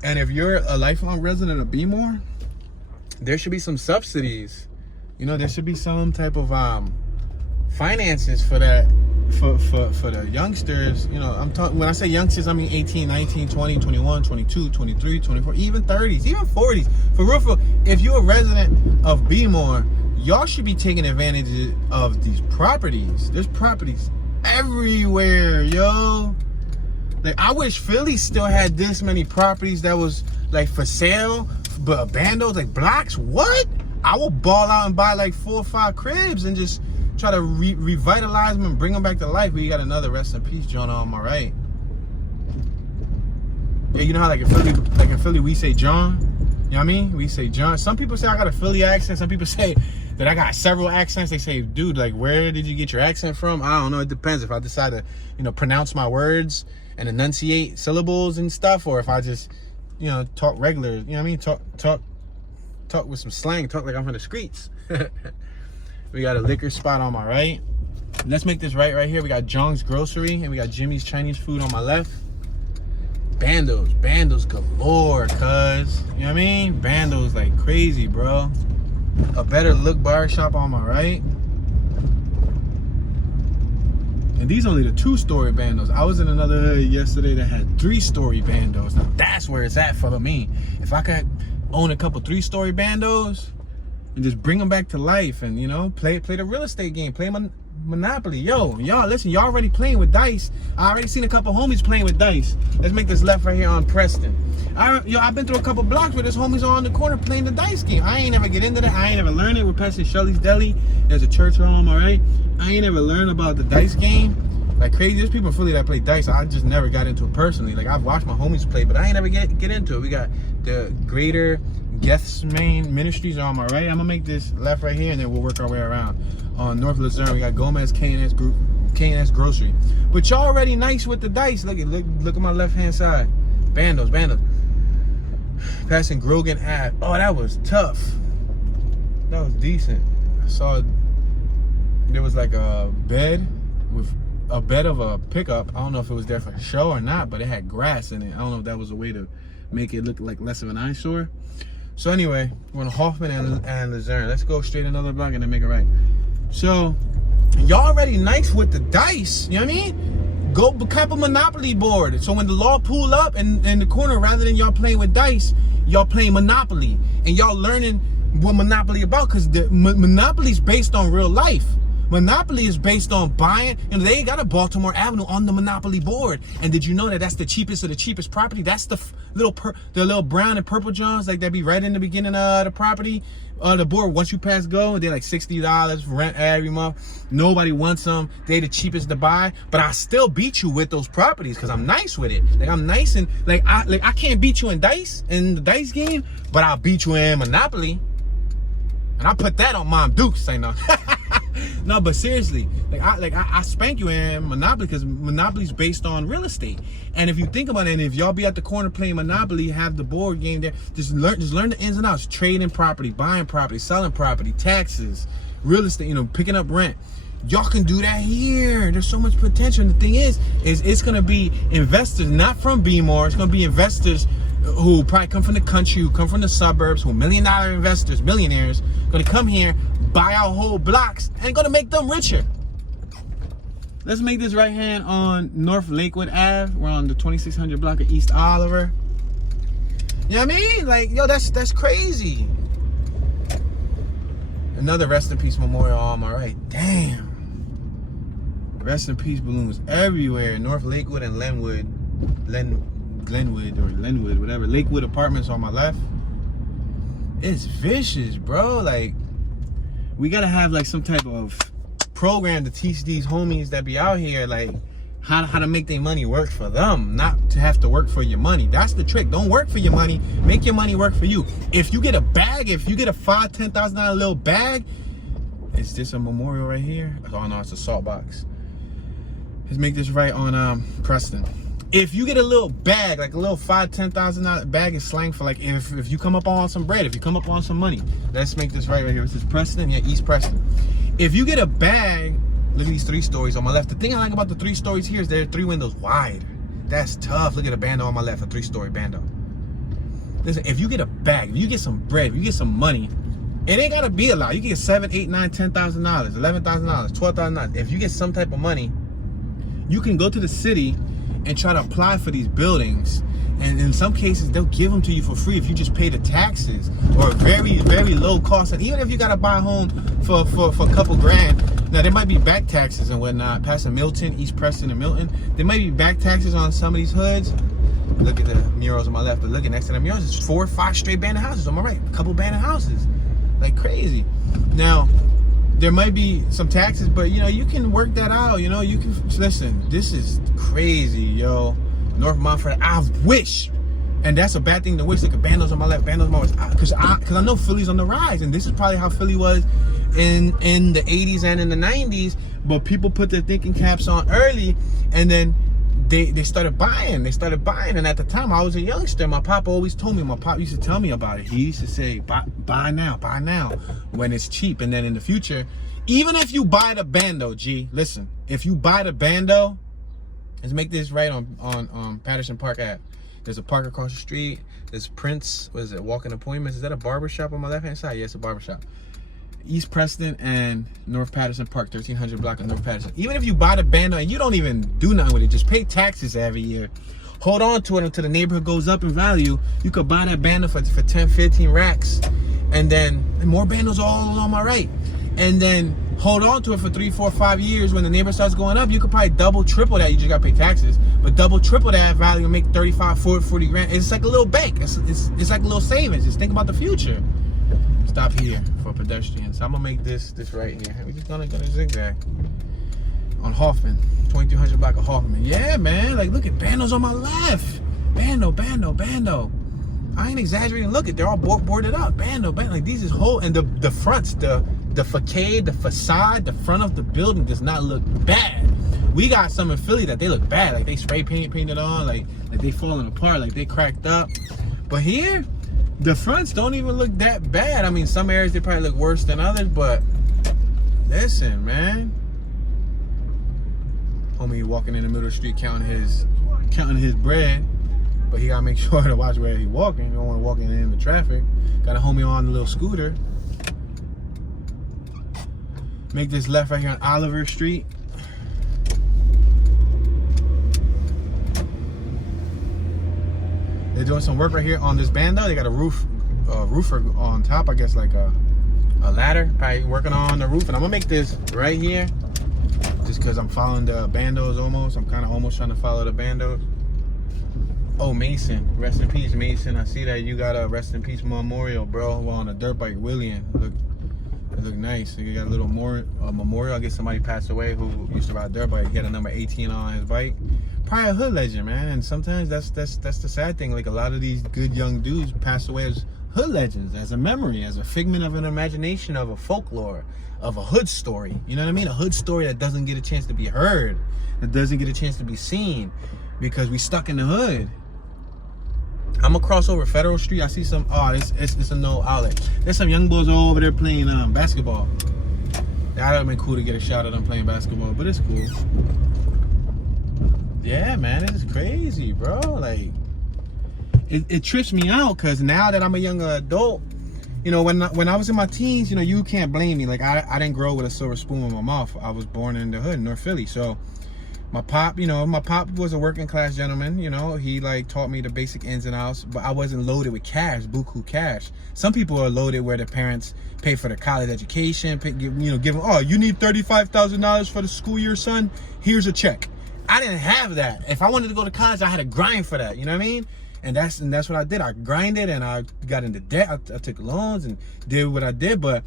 And if you're a lifelong resident of BAWL-tim-or, there should be some subsidies. You know, there should be some type of finances for that, for the youngsters. You know, I'm talking, when I say youngsters, I mean 18, 19, 20, 21, 22, 23, 24, even 30s, even 40s. For real, if you're a resident of BAWL-tim-or, y'all should be taking advantage of these properties. There's properties everywhere, yo. Like, I wish Philly still had this many properties that was like for sale, but abandoned, like blocks. What? I will ball out and buy like 4 or 5 cribs and just try to revitalize them and bring them back to life. We got another rest in peace John on my right. Yeah, you know how like in Philly we say John. You know what I mean? We say John. Some people say I got a Philly accent. Some people say that I got several accents. They say, dude, like, where did you get your accent from? I don't know. It depends if I decide to, you know, pronounce my words and enunciate syllables and stuff, or if I just, you know, talk regular, you know what I mean? Talk with some slang, talk like I'm from the streets. We got a liquor spot on my right. Let's make this right here. We got John's Grocery, and we got Jimmy's Chinese Food on my left. Bandos galore, cuz. You know what I mean? Bandos like crazy, bro. A Better Look bar shop on my right. And these only the 2-story bandos. I was in another hood yesterday that had 3-story bandos. Now that's where it's at for me. If I could own a couple 3-story bandos and just bring them back to life, and, you know, play the real estate game, play Monopoly. Yo, y'all listen, y'all already playing with dice. I already seen a couple homies playing with dice. Let's make this left right here on Preston. I've been through a couple blocks where there's homies on the corner playing the dice game. I ain't never get into that. I ain't never learned it. We're passing Shelley's Deli. There's a church home, all right? I ain't never learned about the dice game. Like crazy, there's people in Philly that play dice. I just never got into it personally. Like, I've watched my homies play, but I ain't never get into it. We got the Greater Gethsemane Ministries on my right. I'm gonna make this left right here, and then we'll work our way around. On North Luzern, we got Gomez K&S Grocery. But y'all already nice with the dice. Look at my left hand side. Bandos. Passing Grogan Ave. Oh, that was tough. That was decent. I saw there was like a bed with a bed of a pickup. I don't know if it was there for show or not, but it had grass in it. I don't know if that was a way to make it look like less of an eyesore. So anyway, we're on Hoffman and Luzern. Let's go straight another block and then make it right. So y'all already nice with the dice, you know what I mean? Go become a Monopoly board. So when the law pull up in the corner, rather than y'all playing with dice, y'all playing Monopoly, and y'all learning what Monopoly about, because the Monopoly's based on real life. Monopoly is based on buying, and they got a Baltimore Avenue on the Monopoly board. And did you know that that's the cheapest of the cheapest property? That's the little brown and purple Johns, like that be right in the beginning of the property, the board. Once you pass go, they're like $60 rent every month. Nobody wants them. They the cheapest to buy, but I still beat you with those properties because I'm nice with it. Like I'm nice, and I can't beat you in the dice game, but I'll beat you in Monopoly. And I put that on Mom Dukes, say no. No, but seriously, I spank you in Monopoly because Monopoly's based on real estate. And if you think about it, and if y'all be at the corner playing Monopoly, have the board game there, just learn the ins and outs. Trading property, buying property, selling property, taxes, real estate, picking up rent. Y'all can do that here. There's so much potential. And the thing is it's gonna be investors, not from BAWL-tim-or. It's gonna be investors who probably come from the country, who come from the suburbs, who $1 million investors, millionaires, gonna come here, buy out whole blocks, and gonna make them richer. Let's make this right hand on North Lakewood Ave. We're on the 2600 block of East Oliver. You know what I mean? Like, yo, that's crazy. Another rest in peace memorial on my right. Damn. Rest in peace balloons everywhere. North Lakewood and Glenwood, whatever. Lakewood Apartments on my left. It's vicious, bro. Like, we gotta have like some type of program to teach these homies that be out here like how to make their money work for them, not to have to work for your money. That's the trick. Don't work for your money. Make your money work for you. If you get a bag, if you get a $5,000-$10,000 little bag, is this a memorial right here? Oh no, it's a salt box. Let's make this right on Preston. If you get a little bag, like a little $5,000-$10,000 bag is slang for like if you come up on some bread, if you come up on some money. Let's make this right here. This is Preston, yeah, East Preston. If you get a bag, look at these 3 stories on my left. The thing I like about the 3 stories here is they're 3 windows wide. That's tough. Look at a bando on my left, a 3-story bando. Listen, if you get a bag, if you get some bread, if you get some money, it ain't gotta be a lot. You get $7,000, $8,000, $9,000, $10,000, $11,000, $12,000. If you get some type of money, you can go to the city and try to apply for these buildings, and in some cases they'll give them to you for free if you just pay the taxes, or a very, very low cost. And even if you gotta buy a home for a couple grand, now there might be back taxes and whatnot. Past Milton, East Preston and Milton, there might be back taxes on some of these hoods. Look at the murals on my left, but look at next to the murals, it's 4 or 5 straight abandoned houses on my right. A couple abandoned houses, like crazy. Now there might be some taxes, but you can work that out. You can listen. This is crazy, yo. North Montford, I wish, and that's a bad thing to wish. Like bandos on my left, bandos on my right, because I know Philly's on the rise, and this is probably how Philly was in the 80s and in the 90s. But people put their thinking caps on early, and then they started buying. And at the time, I was a youngster. My pop always told me. My pop used to tell me about it. He used to say, buy now, when it's cheap. And then in the future, even if you buy the bando, listen, if you buy the bando, let's make this right on Patterson Park Ave. There's a park across the street. There's Prince, what is it, Walking Appointments. Is that a barbershop on my left-hand side? Yeah, it's a barbershop. East Preston and North Patterson Park, 1300 block of North Patterson. Even if you buy the bando and you don't even do nothing with it, just pay taxes every year, hold on to it until the neighborhood goes up in value. You could buy that bando for 10, 15 racks, and then more bandos all on my right, and then hold on to it for 3, 4, 5 years. When the neighborhood starts going up, you could probably double, triple that. You just gotta pay taxes, but double, triple that value and make 35, 40 grand. It's like a little bank. It's like a little savings. Just think about the future. Stop here for pedestrians. I'm gonna make this right here. We're just gonna zigzag on Hoffman, 2200 block of Hoffman. Yeah, man. Like, look at bandos on my left. Bando. I ain't exaggerating. Look at, they're all boarded up. Bando. Like, these is whole, and the fronts, the facade, the facade, the front of the building does not look bad. We got some in Philly that they look bad. Like, they spray painted on, like they falling apart, like they cracked up. But here, the fronts don't even look that bad. I mean, some areas they probably look worse than others, but listen, man. Homie walking in the middle of the street counting his bread, but he gotta make sure to watch where he walking. You don't want to walk in the traffic. Got a homie on the little scooter. Make this left right here on Oliver Street. They're doing some work right here on this bando. They got a roofer on top, I guess, like a a ladder, probably working on the roof. And I'm gonna make this right here, just because I'm following the bandos almost. I'm kind of almost trying to follow the bandos. Oh, Mason, rest in peace, Mason. I see that you got a rest in peace memorial, bro, on a dirt bike, William. Look nice. You got a little memorial. I guess somebody passed away who used to ride dirt bike. He got a number 18 on his bike. Probably a hood legend, man. And sometimes that's the sad thing. Like, a lot of these good young dudes pass away as hood legends, as a memory, as a figment of an imagination, of a folklore, of a hood story. You know what I mean? A hood story that doesn't get a chance to be heard, that doesn't get a chance to be seen, because we stuck in the hood. I'm gonna cross over Federal Street. I see some. Oh, it's a no outlet. There's some young boys over there playing basketball. That would have been cool to get a shot of them playing basketball, but it's cool. Yeah, man, it's crazy, bro. Like, it trips me out, because now that I'm a young adult, you know, when I was in my teens, you know, you can't blame me. Like, I didn't grow with a silver spoon in my mouth. I was born in the hood, North Philly, so. My pop was a working class gentleman, you know. He like taught me the basic ins and outs, but I wasn't loaded with cash, buku cash. Some people are loaded where their parents pay for their college education, give them, oh, you need $35,000 for the school year, son? Here's a check. I didn't have that. If I wanted to go to college, I had to grind for that, you know what I mean? And that's what I did. I grinded and I got into debt. I took loans and did what I did, but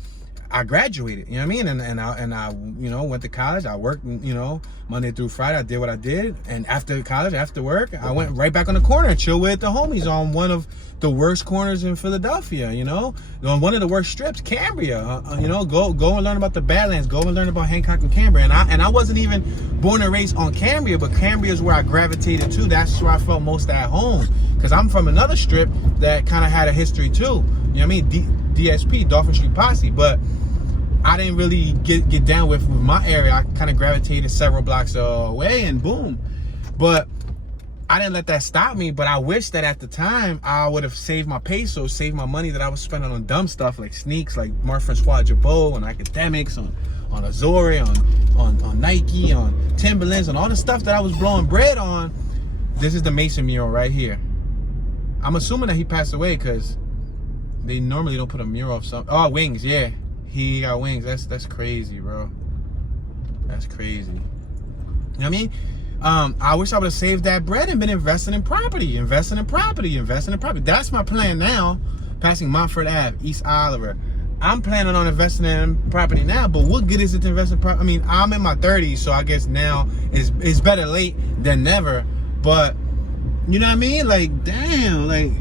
I graduated, you know what I mean? And I you know, went to college. I worked, you know, Monday through Friday. I did what I did. And after college, after work, I went right back on the corner and chill with the homies on one of the worst corners in Philadelphia, you know, on one of the worst strips, Cambria. You know, go and learn about the Badlands. Go and learn about Hancock and Cambria. And I wasn't even born and raised on Cambria, but Cambria is where I gravitated to. That's where I felt most at home, because I'm from another strip that kind of had a history too. You know what I mean? DSP, Dolphin Street Posse, but I didn't really get down with my area. I kind of gravitated several blocks away and boom. But I didn't let that stop me. But I wish that at the time I would have saved my pesos, saved my money that I was spending on dumb stuff like sneaks, like Marc Francois Jabot, on academics, on Azore, on Nike, on Timberlands, on all the stuff that I was blowing bread on. This is the Mason mural right here. I'm assuming that he passed away, because they normally don't put a mural of something. Oh, wings, yeah. He got wings. That's crazy, bro. That's crazy. You know what I mean? I wish I would have saved that bread and been investing in property. That's my plan now. Passing Montford Ave, East Oliver. I'm planning on investing in property now, but what good is it to invest in property? I mean, I'm in my 30s, so I guess now is better late than never. But you know what I mean? Like, damn, like,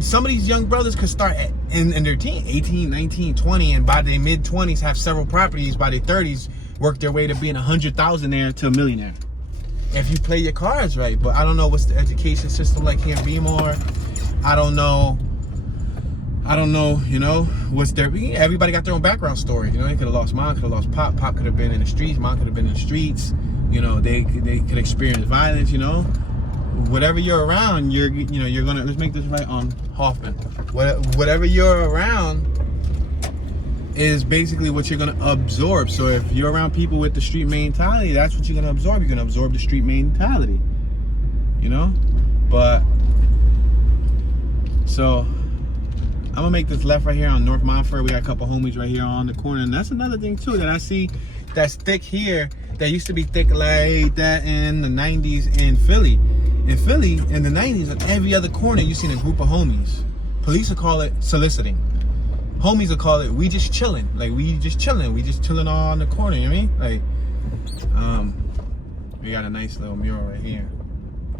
some of these young brothers could start in their teen, 18, 19, 20, and by their mid-20s have several properties. By their 30s, work their way to being 100,000 to a millionaire, if you play your cards right. But I don't know what's the education system like here in B-more. I don't know, you know, what's their, everybody got their own background story. You know, they could have lost mom, could have lost pop could have been in the streets, mom could have been in the streets. You know, they could experience violence, you know. Whatever you're around, you're gonna, let's make this right on Hoffman. Whatever you're around is basically what you're gonna absorb. So if you're around people with the street mentality, that's what you're gonna absorb. You're gonna absorb the street mentality, you know. But so I'm gonna make this left right here on North Montford. We got a couple homies right here on the corner, and that's another thing too that I see that's thick here that used to be thick like that in the 90s in Philly. In Philly, in the 90s, on every other corner, you seen a group of homies. Police will call it soliciting. Homies will call it, we just chilling. Like, we just chilling on the corner, you know what I mean? Like, we got a nice little mural right here.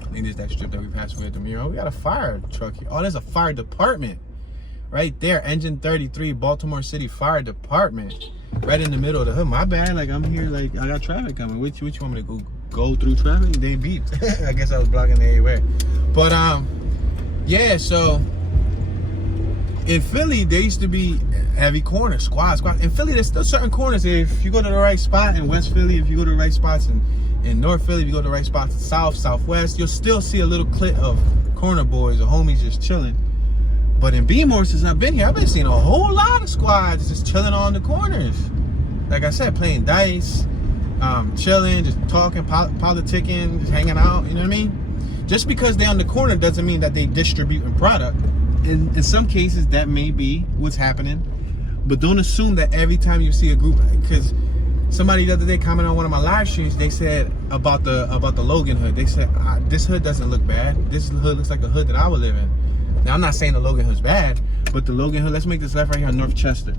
I think this is that strip that we passed with the mural. We got a fire truck here. Oh, there's a fire department right there. Engine 33, Baltimore City Fire Department. Right in the middle of the hood. My bad, like, I'm here, like, I got traffic coming. Which you want me to go through traffic? They beeped. I guess I was blocking the way. But yeah, so in Philly there used to be heavy corners, squad. In Philly there's still certain corners. If you go to the right spot in West Philly, if you go to the right spots in North Philly, if you go to the right spots in South, Southwest, you'll still see a little clique of corner boys or homies just chilling. But in B-more, since I've been here, I've been seeing a whole lot of squads just chilling on the corners. Like I said, playing dice, chilling, just talking, politicking, just hanging out, you know what I mean? Just because they're on the corner doesn't mean that they distributing product. In some cases, that may be what's happening. But don't assume that every time you see a group, because somebody the other day commented on one of my live streams, they said about the Logan hood. They said, this hood doesn't look bad. This hood looks like a hood that I would live in. Now, I'm not saying the Logan hood's bad, but the Logan hood, let's make this left right here on North Chester.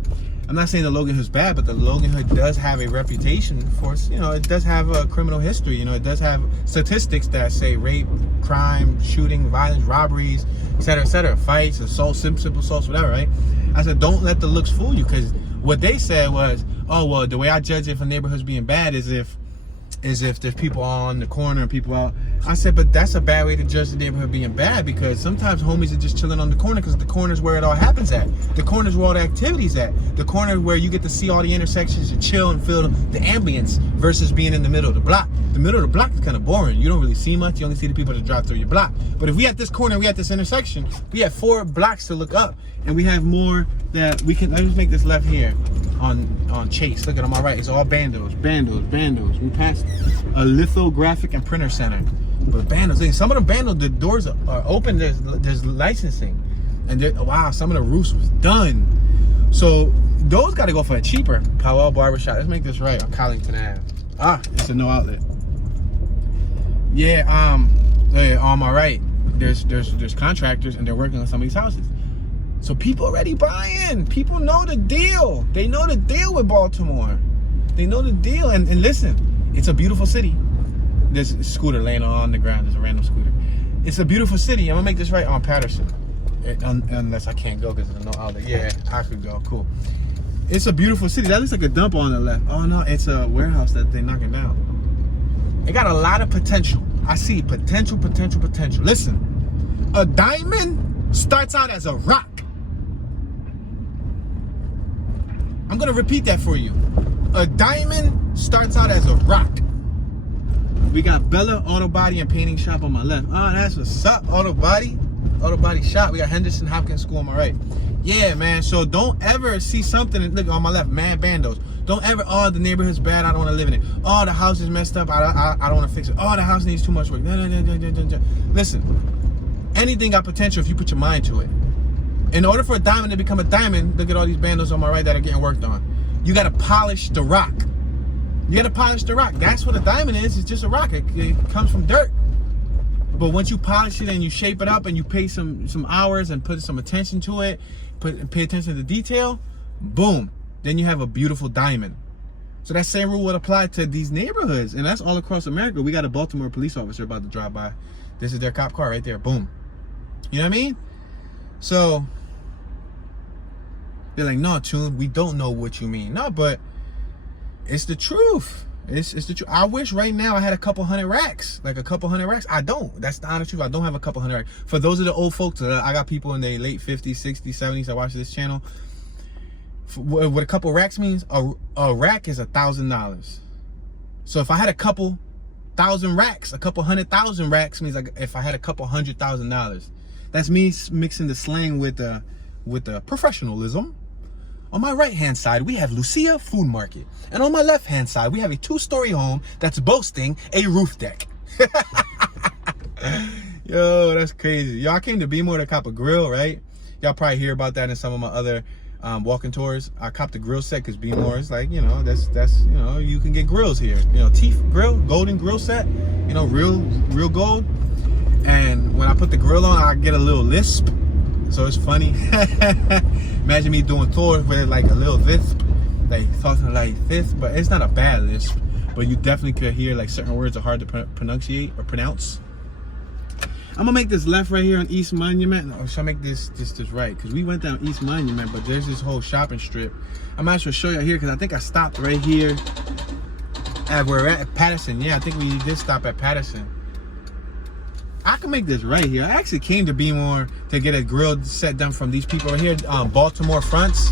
I'm not saying the Logan hood's bad, but the Logan hood does have a reputation for, you know, it does have a criminal history. You know, it does have statistics that say rape, crime, shooting, violence, robberies, etc., fights, assaults, simple assaults, whatever, right? I said, don't let the looks fool you, because what they said was, oh, well, the way I judge if a neighborhood's being bad is if there's people on the corner and people out. I said, but that's a bad way to judge the neighborhood being bad, because sometimes homies are just chilling on the corner, because the corner's where it all happens at. The corner's where all the activity's at. The corner where you get to see all the intersections and chill and feel the ambience versus being in the middle of the block. The middle of the block is kind of boring. You don't really see much. You only see the people that drive through your block. But if we at this corner, we at this intersection, we have 4 blocks to look up, and we have more that we can. Let me just make this left here on Chase. Look at on my right. It's all bandos. We passed a lithographic and printer center. But bandos, some of the bandos, the doors are open. There's licensing, and wow, some of the roofs was done. So those got to go for a cheaper Powell barbershop. Let's make this right on Collington Ave. It's a no outlet. Yeah, on my right, there's contractors, and they're working on some of these houses. So people already buying. People know the deal. They know the deal with Baltimore. They know the deal. And listen, it's a beautiful city. There's a scooter laying on the ground. There's a random scooter. It's a beautiful city. I'm gonna make this right on Patterson. Unless I can't go because there's no outlet. Yeah, I could go. Cool. It's a beautiful city. That looks like a dump on the left. Oh no, it's a warehouse that they're knocking down. It got a lot of potential. I see potential. Listen, a diamond starts out as a rock. I'm gonna repeat that for you. A diamond starts out as a rock. We got Bella Auto Body and Painting Shop on my left. Oh, that's what's up. Auto Body Shop. We got Henderson Hopkins School on my right. Yeah, man. So don't ever see something. Look on my left, mad bandos. Don't ever, oh, the neighborhood's bad, I don't want to live in it. Oh, the house is messed up, I don't want to fix it. Oh, the house needs too much work. No. Listen, anything got potential if you put your mind to it. In order for a diamond to become a diamond, look at all these bandos on my right that are getting worked on. You got to polish the rock. You got to polish the rock. That's what a diamond is. It's just a rock. It comes from dirt. But once you polish it and you shape it up and you pay some hours and put some attention to it, pay attention to detail, boom, then you have a beautiful diamond. So that same rule would apply to these neighborhoods, and that's all across America. We got a Baltimore police officer about to drive by. This is their cop car right there. Boom. You know what I mean? So they're like, no, Tune, we don't know what you mean. No, but it's the truth. It's the truth. I wish right now I had a couple hundred racks. Like a couple hundred racks. I don't. That's the honest truth. I don't have a couple hundred racks. For those of the old folks, I got people in their late 50s, 60s, 70s that watch this channel. What a couple racks means, a rack is $1,000. So if I had a couple thousand racks, a couple 100,000 racks means like if I had a couple $100,000. That's me mixing the slang with the professionalism. On my right-hand side, we have Lucia Food Market. And on my left-hand side, we have a 2-story home that's boasting a roof deck. Yo, that's crazy. Yo, I came to BAWL-tim-or to cop a grill, right? Y'all probably hear about that in some of my other walking tours. I copped a grill set because BAWL-tim-or is like, you know, that's you know, you can get grills here. You know, teeth grill, golden grill set, you know, real gold. And when I put the grill on, I get a little lisp. So it's funny. Imagine me doing tours with like a little lisp, like talking like this, but it's not a bad lisp. But you definitely could hear like certain words are hard to pronunciate or pronounce. I'm gonna make this left right here on East Monument. Or should I make this right? Because we went down East Monument, but there's this whole shopping strip. I might as well show you here because I think I stopped right here at where we're at Patterson. Yeah, I think we did stop at Patterson. I can make this right here. I actually came to BAWL-tim-or to get a grill set done from these people right here, Baltimore Fronts.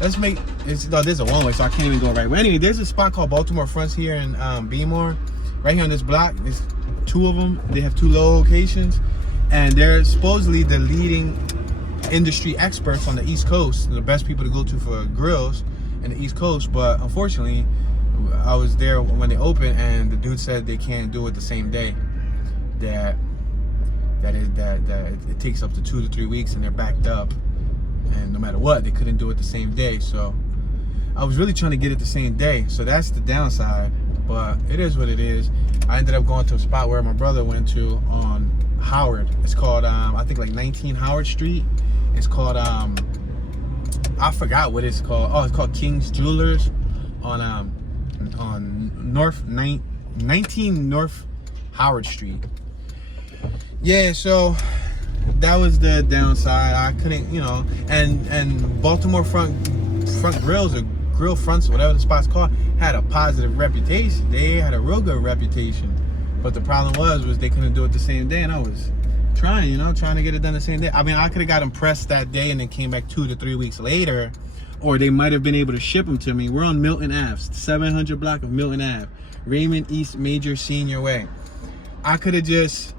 Let's make, there's a one-way, so I can't even go right. But anyway, there's a spot called Baltimore Fronts here in BAWL-tim-or, right here on this block. There's 2 of them. They have 2 locations, and they're supposedly the leading industry experts on the East Coast, the best people to go to for grills in the East Coast. But unfortunately, I was there when they opened, and the dude said they can't do it the same day. That it takes up to 2 to 3 weeks, and they're backed up. and no matter what, they couldn't do it the same day. So I was really trying to get it the same day, so that's the downside, but it is what it is. I ended up going to a spot where my brother went to on Howard. It's called I think like 19 Howard Street. It's called I forgot what it's called. Oh, it's called King's Jewelers on North 19 North Howard Street. Yeah, so that was the downside. I couldn't, you know, and Baltimore front grills or grill fronts, whatever the spot's called, had a positive reputation. They had a real good reputation. But the problem was they couldn't do it the same day, and I was trying, you know, trying to get it done the same day. I mean, I could have got them pressed that day and then came back 2 to 3 weeks later, or they might have been able to ship them to me. We're on Milton Ave, 700 block of Milton Ave, Raymond East Major Senior Way. I could have just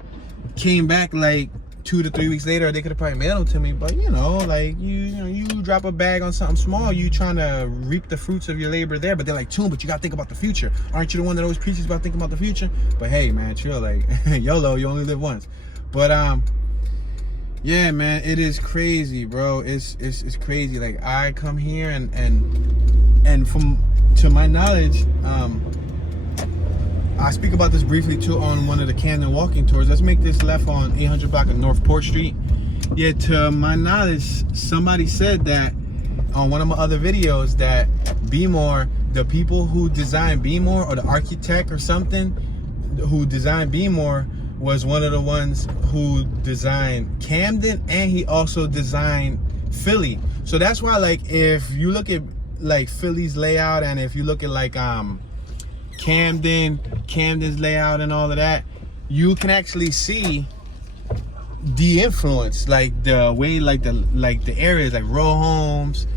came back like 2 to 3 weeks later. They could have probably mailed them to me, but you know, like you drop a bag on something small, you trying to reap the fruits of your labor there. But they're like, Toon, but you gotta think about the future. Aren't you the one that always preaches about thinking about the future? But hey, man, chill, like YOLO, you only live once. But yeah, man, it is crazy, bro. It's crazy. Like, I come here and from, to my knowledge, I speak about this briefly too on one of the Camden walking tours. Let's make this left on 800 block of North Port Street. Yeah, to my knowledge, somebody said that on one of my other videos that ɓɔːlmər, the people who designed ɓɔːlmər, or the architect or something who designed ɓɔːlmər, was one of the ones who designed Camden, and he also designed Philly. So that's why, like, if you look at like Philly's layout, and if you look at like Camden's layout and all of that, you can actually see the influence, like the way, like the areas, like row homes.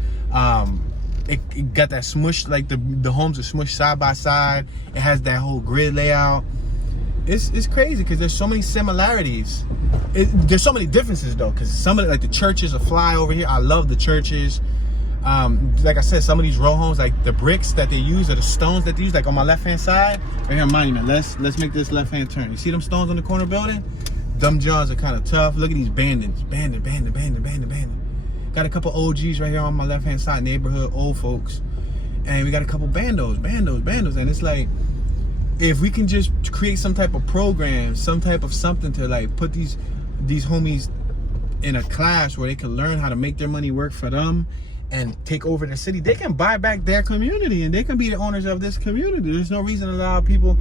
It got that smush, like the homes are smushed side by side. It has that whole grid layout. It's crazy because there's so many similarities. There's so many differences though, because some of like the churches are fly over here. I love the churches. Like I said, some of these row homes, like the bricks that they use or the stones that they use, like on my left hand side right here, monument. Let's make this left hand turn. You see them stones on the corner building? Them jaws are kind of tough. Look at these bandits. Bandit. Got a couple OGs right here on my left hand side, neighborhood old folks, and we got a couple bandos, and it's like, if we can just create some type of program, some type of something to like put these homies in a class where they can learn how to make their money work for them and take over the city, they can buy back their community and they can be the owners of this community. There's no reason to allow people.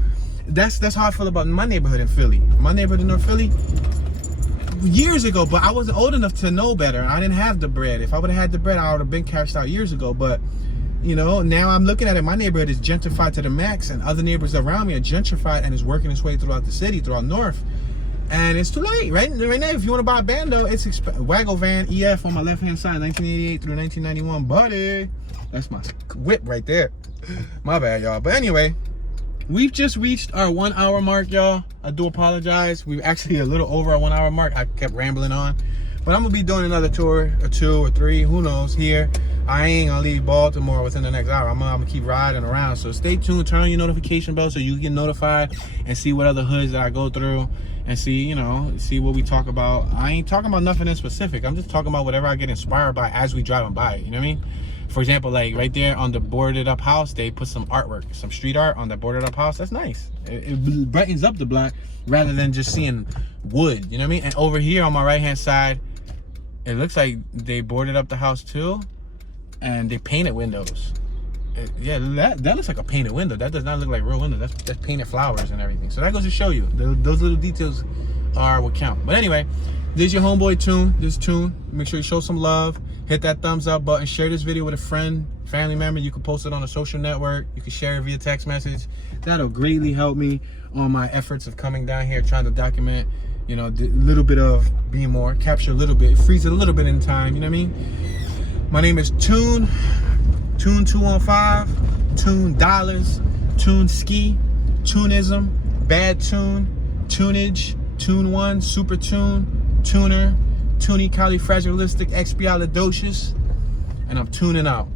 That's how I feel about my neighborhood in Philly. My neighborhood in North Philly, years ago, but I wasn't old enough to know better. I didn't have the bread. If I would have had the bread, I would have been cashed out years ago. But you know, now I'm looking at it, my neighborhood is gentrified to the max, and other neighbors around me are gentrified, and it's working its way throughout the city, throughout North. And it's too late, right now, if you want to buy a bando, it's Waggle Van EF on my left-hand side, 1988 through 1991, buddy. That's my whip right there. My bad, y'all. But anyway, we've just reached our 1 hour mark, y'all. I do apologize. We've actually a little over our 1 hour mark. I kept rambling on. But I'm going to be doing another tour, or 2 or 3, who knows, here. I ain't gonna leave Baltimore within the next hour. I'm gonna keep riding around. So stay tuned, turn on your notification bell so you get notified and see what other hoods that I go through and see, you know, see what we talk about. I ain't talking about nothing in specific. I'm just talking about whatever I get inspired by as we driving by, you know what I mean? For example, like right there on the boarded up house, they put some artwork, some street art on that boarded up house. That's nice. It brightens up the block rather than just seeing wood, you know what I mean? And over here on my right hand side, it looks like they boarded up the house too. And they painted windows. Yeah, that looks like a painted window. That does not look like real windows. That's painted flowers and everything. So that goes to show you, those little details are what count. But anyway, this is your homeboy Toon. This is Toon. Make sure you show some love. Hit that thumbs up button. Share this video with a friend, family member. You can post it on a social network. You can share it via text message. That'll greatly help me on my efforts of coming down here, trying to document, you know, a little bit of ɓɔːlmər, capture a little bit, freeze it a little bit in time, you know what I mean? My name is Toon, Toon215, Toon Dollars, Toon Ski, Toonism, Bad Toon, Tunage, Toon 1, Super Toon, Tuner, Toonie Califragilistic, Expialidocious, and I'm tuning out.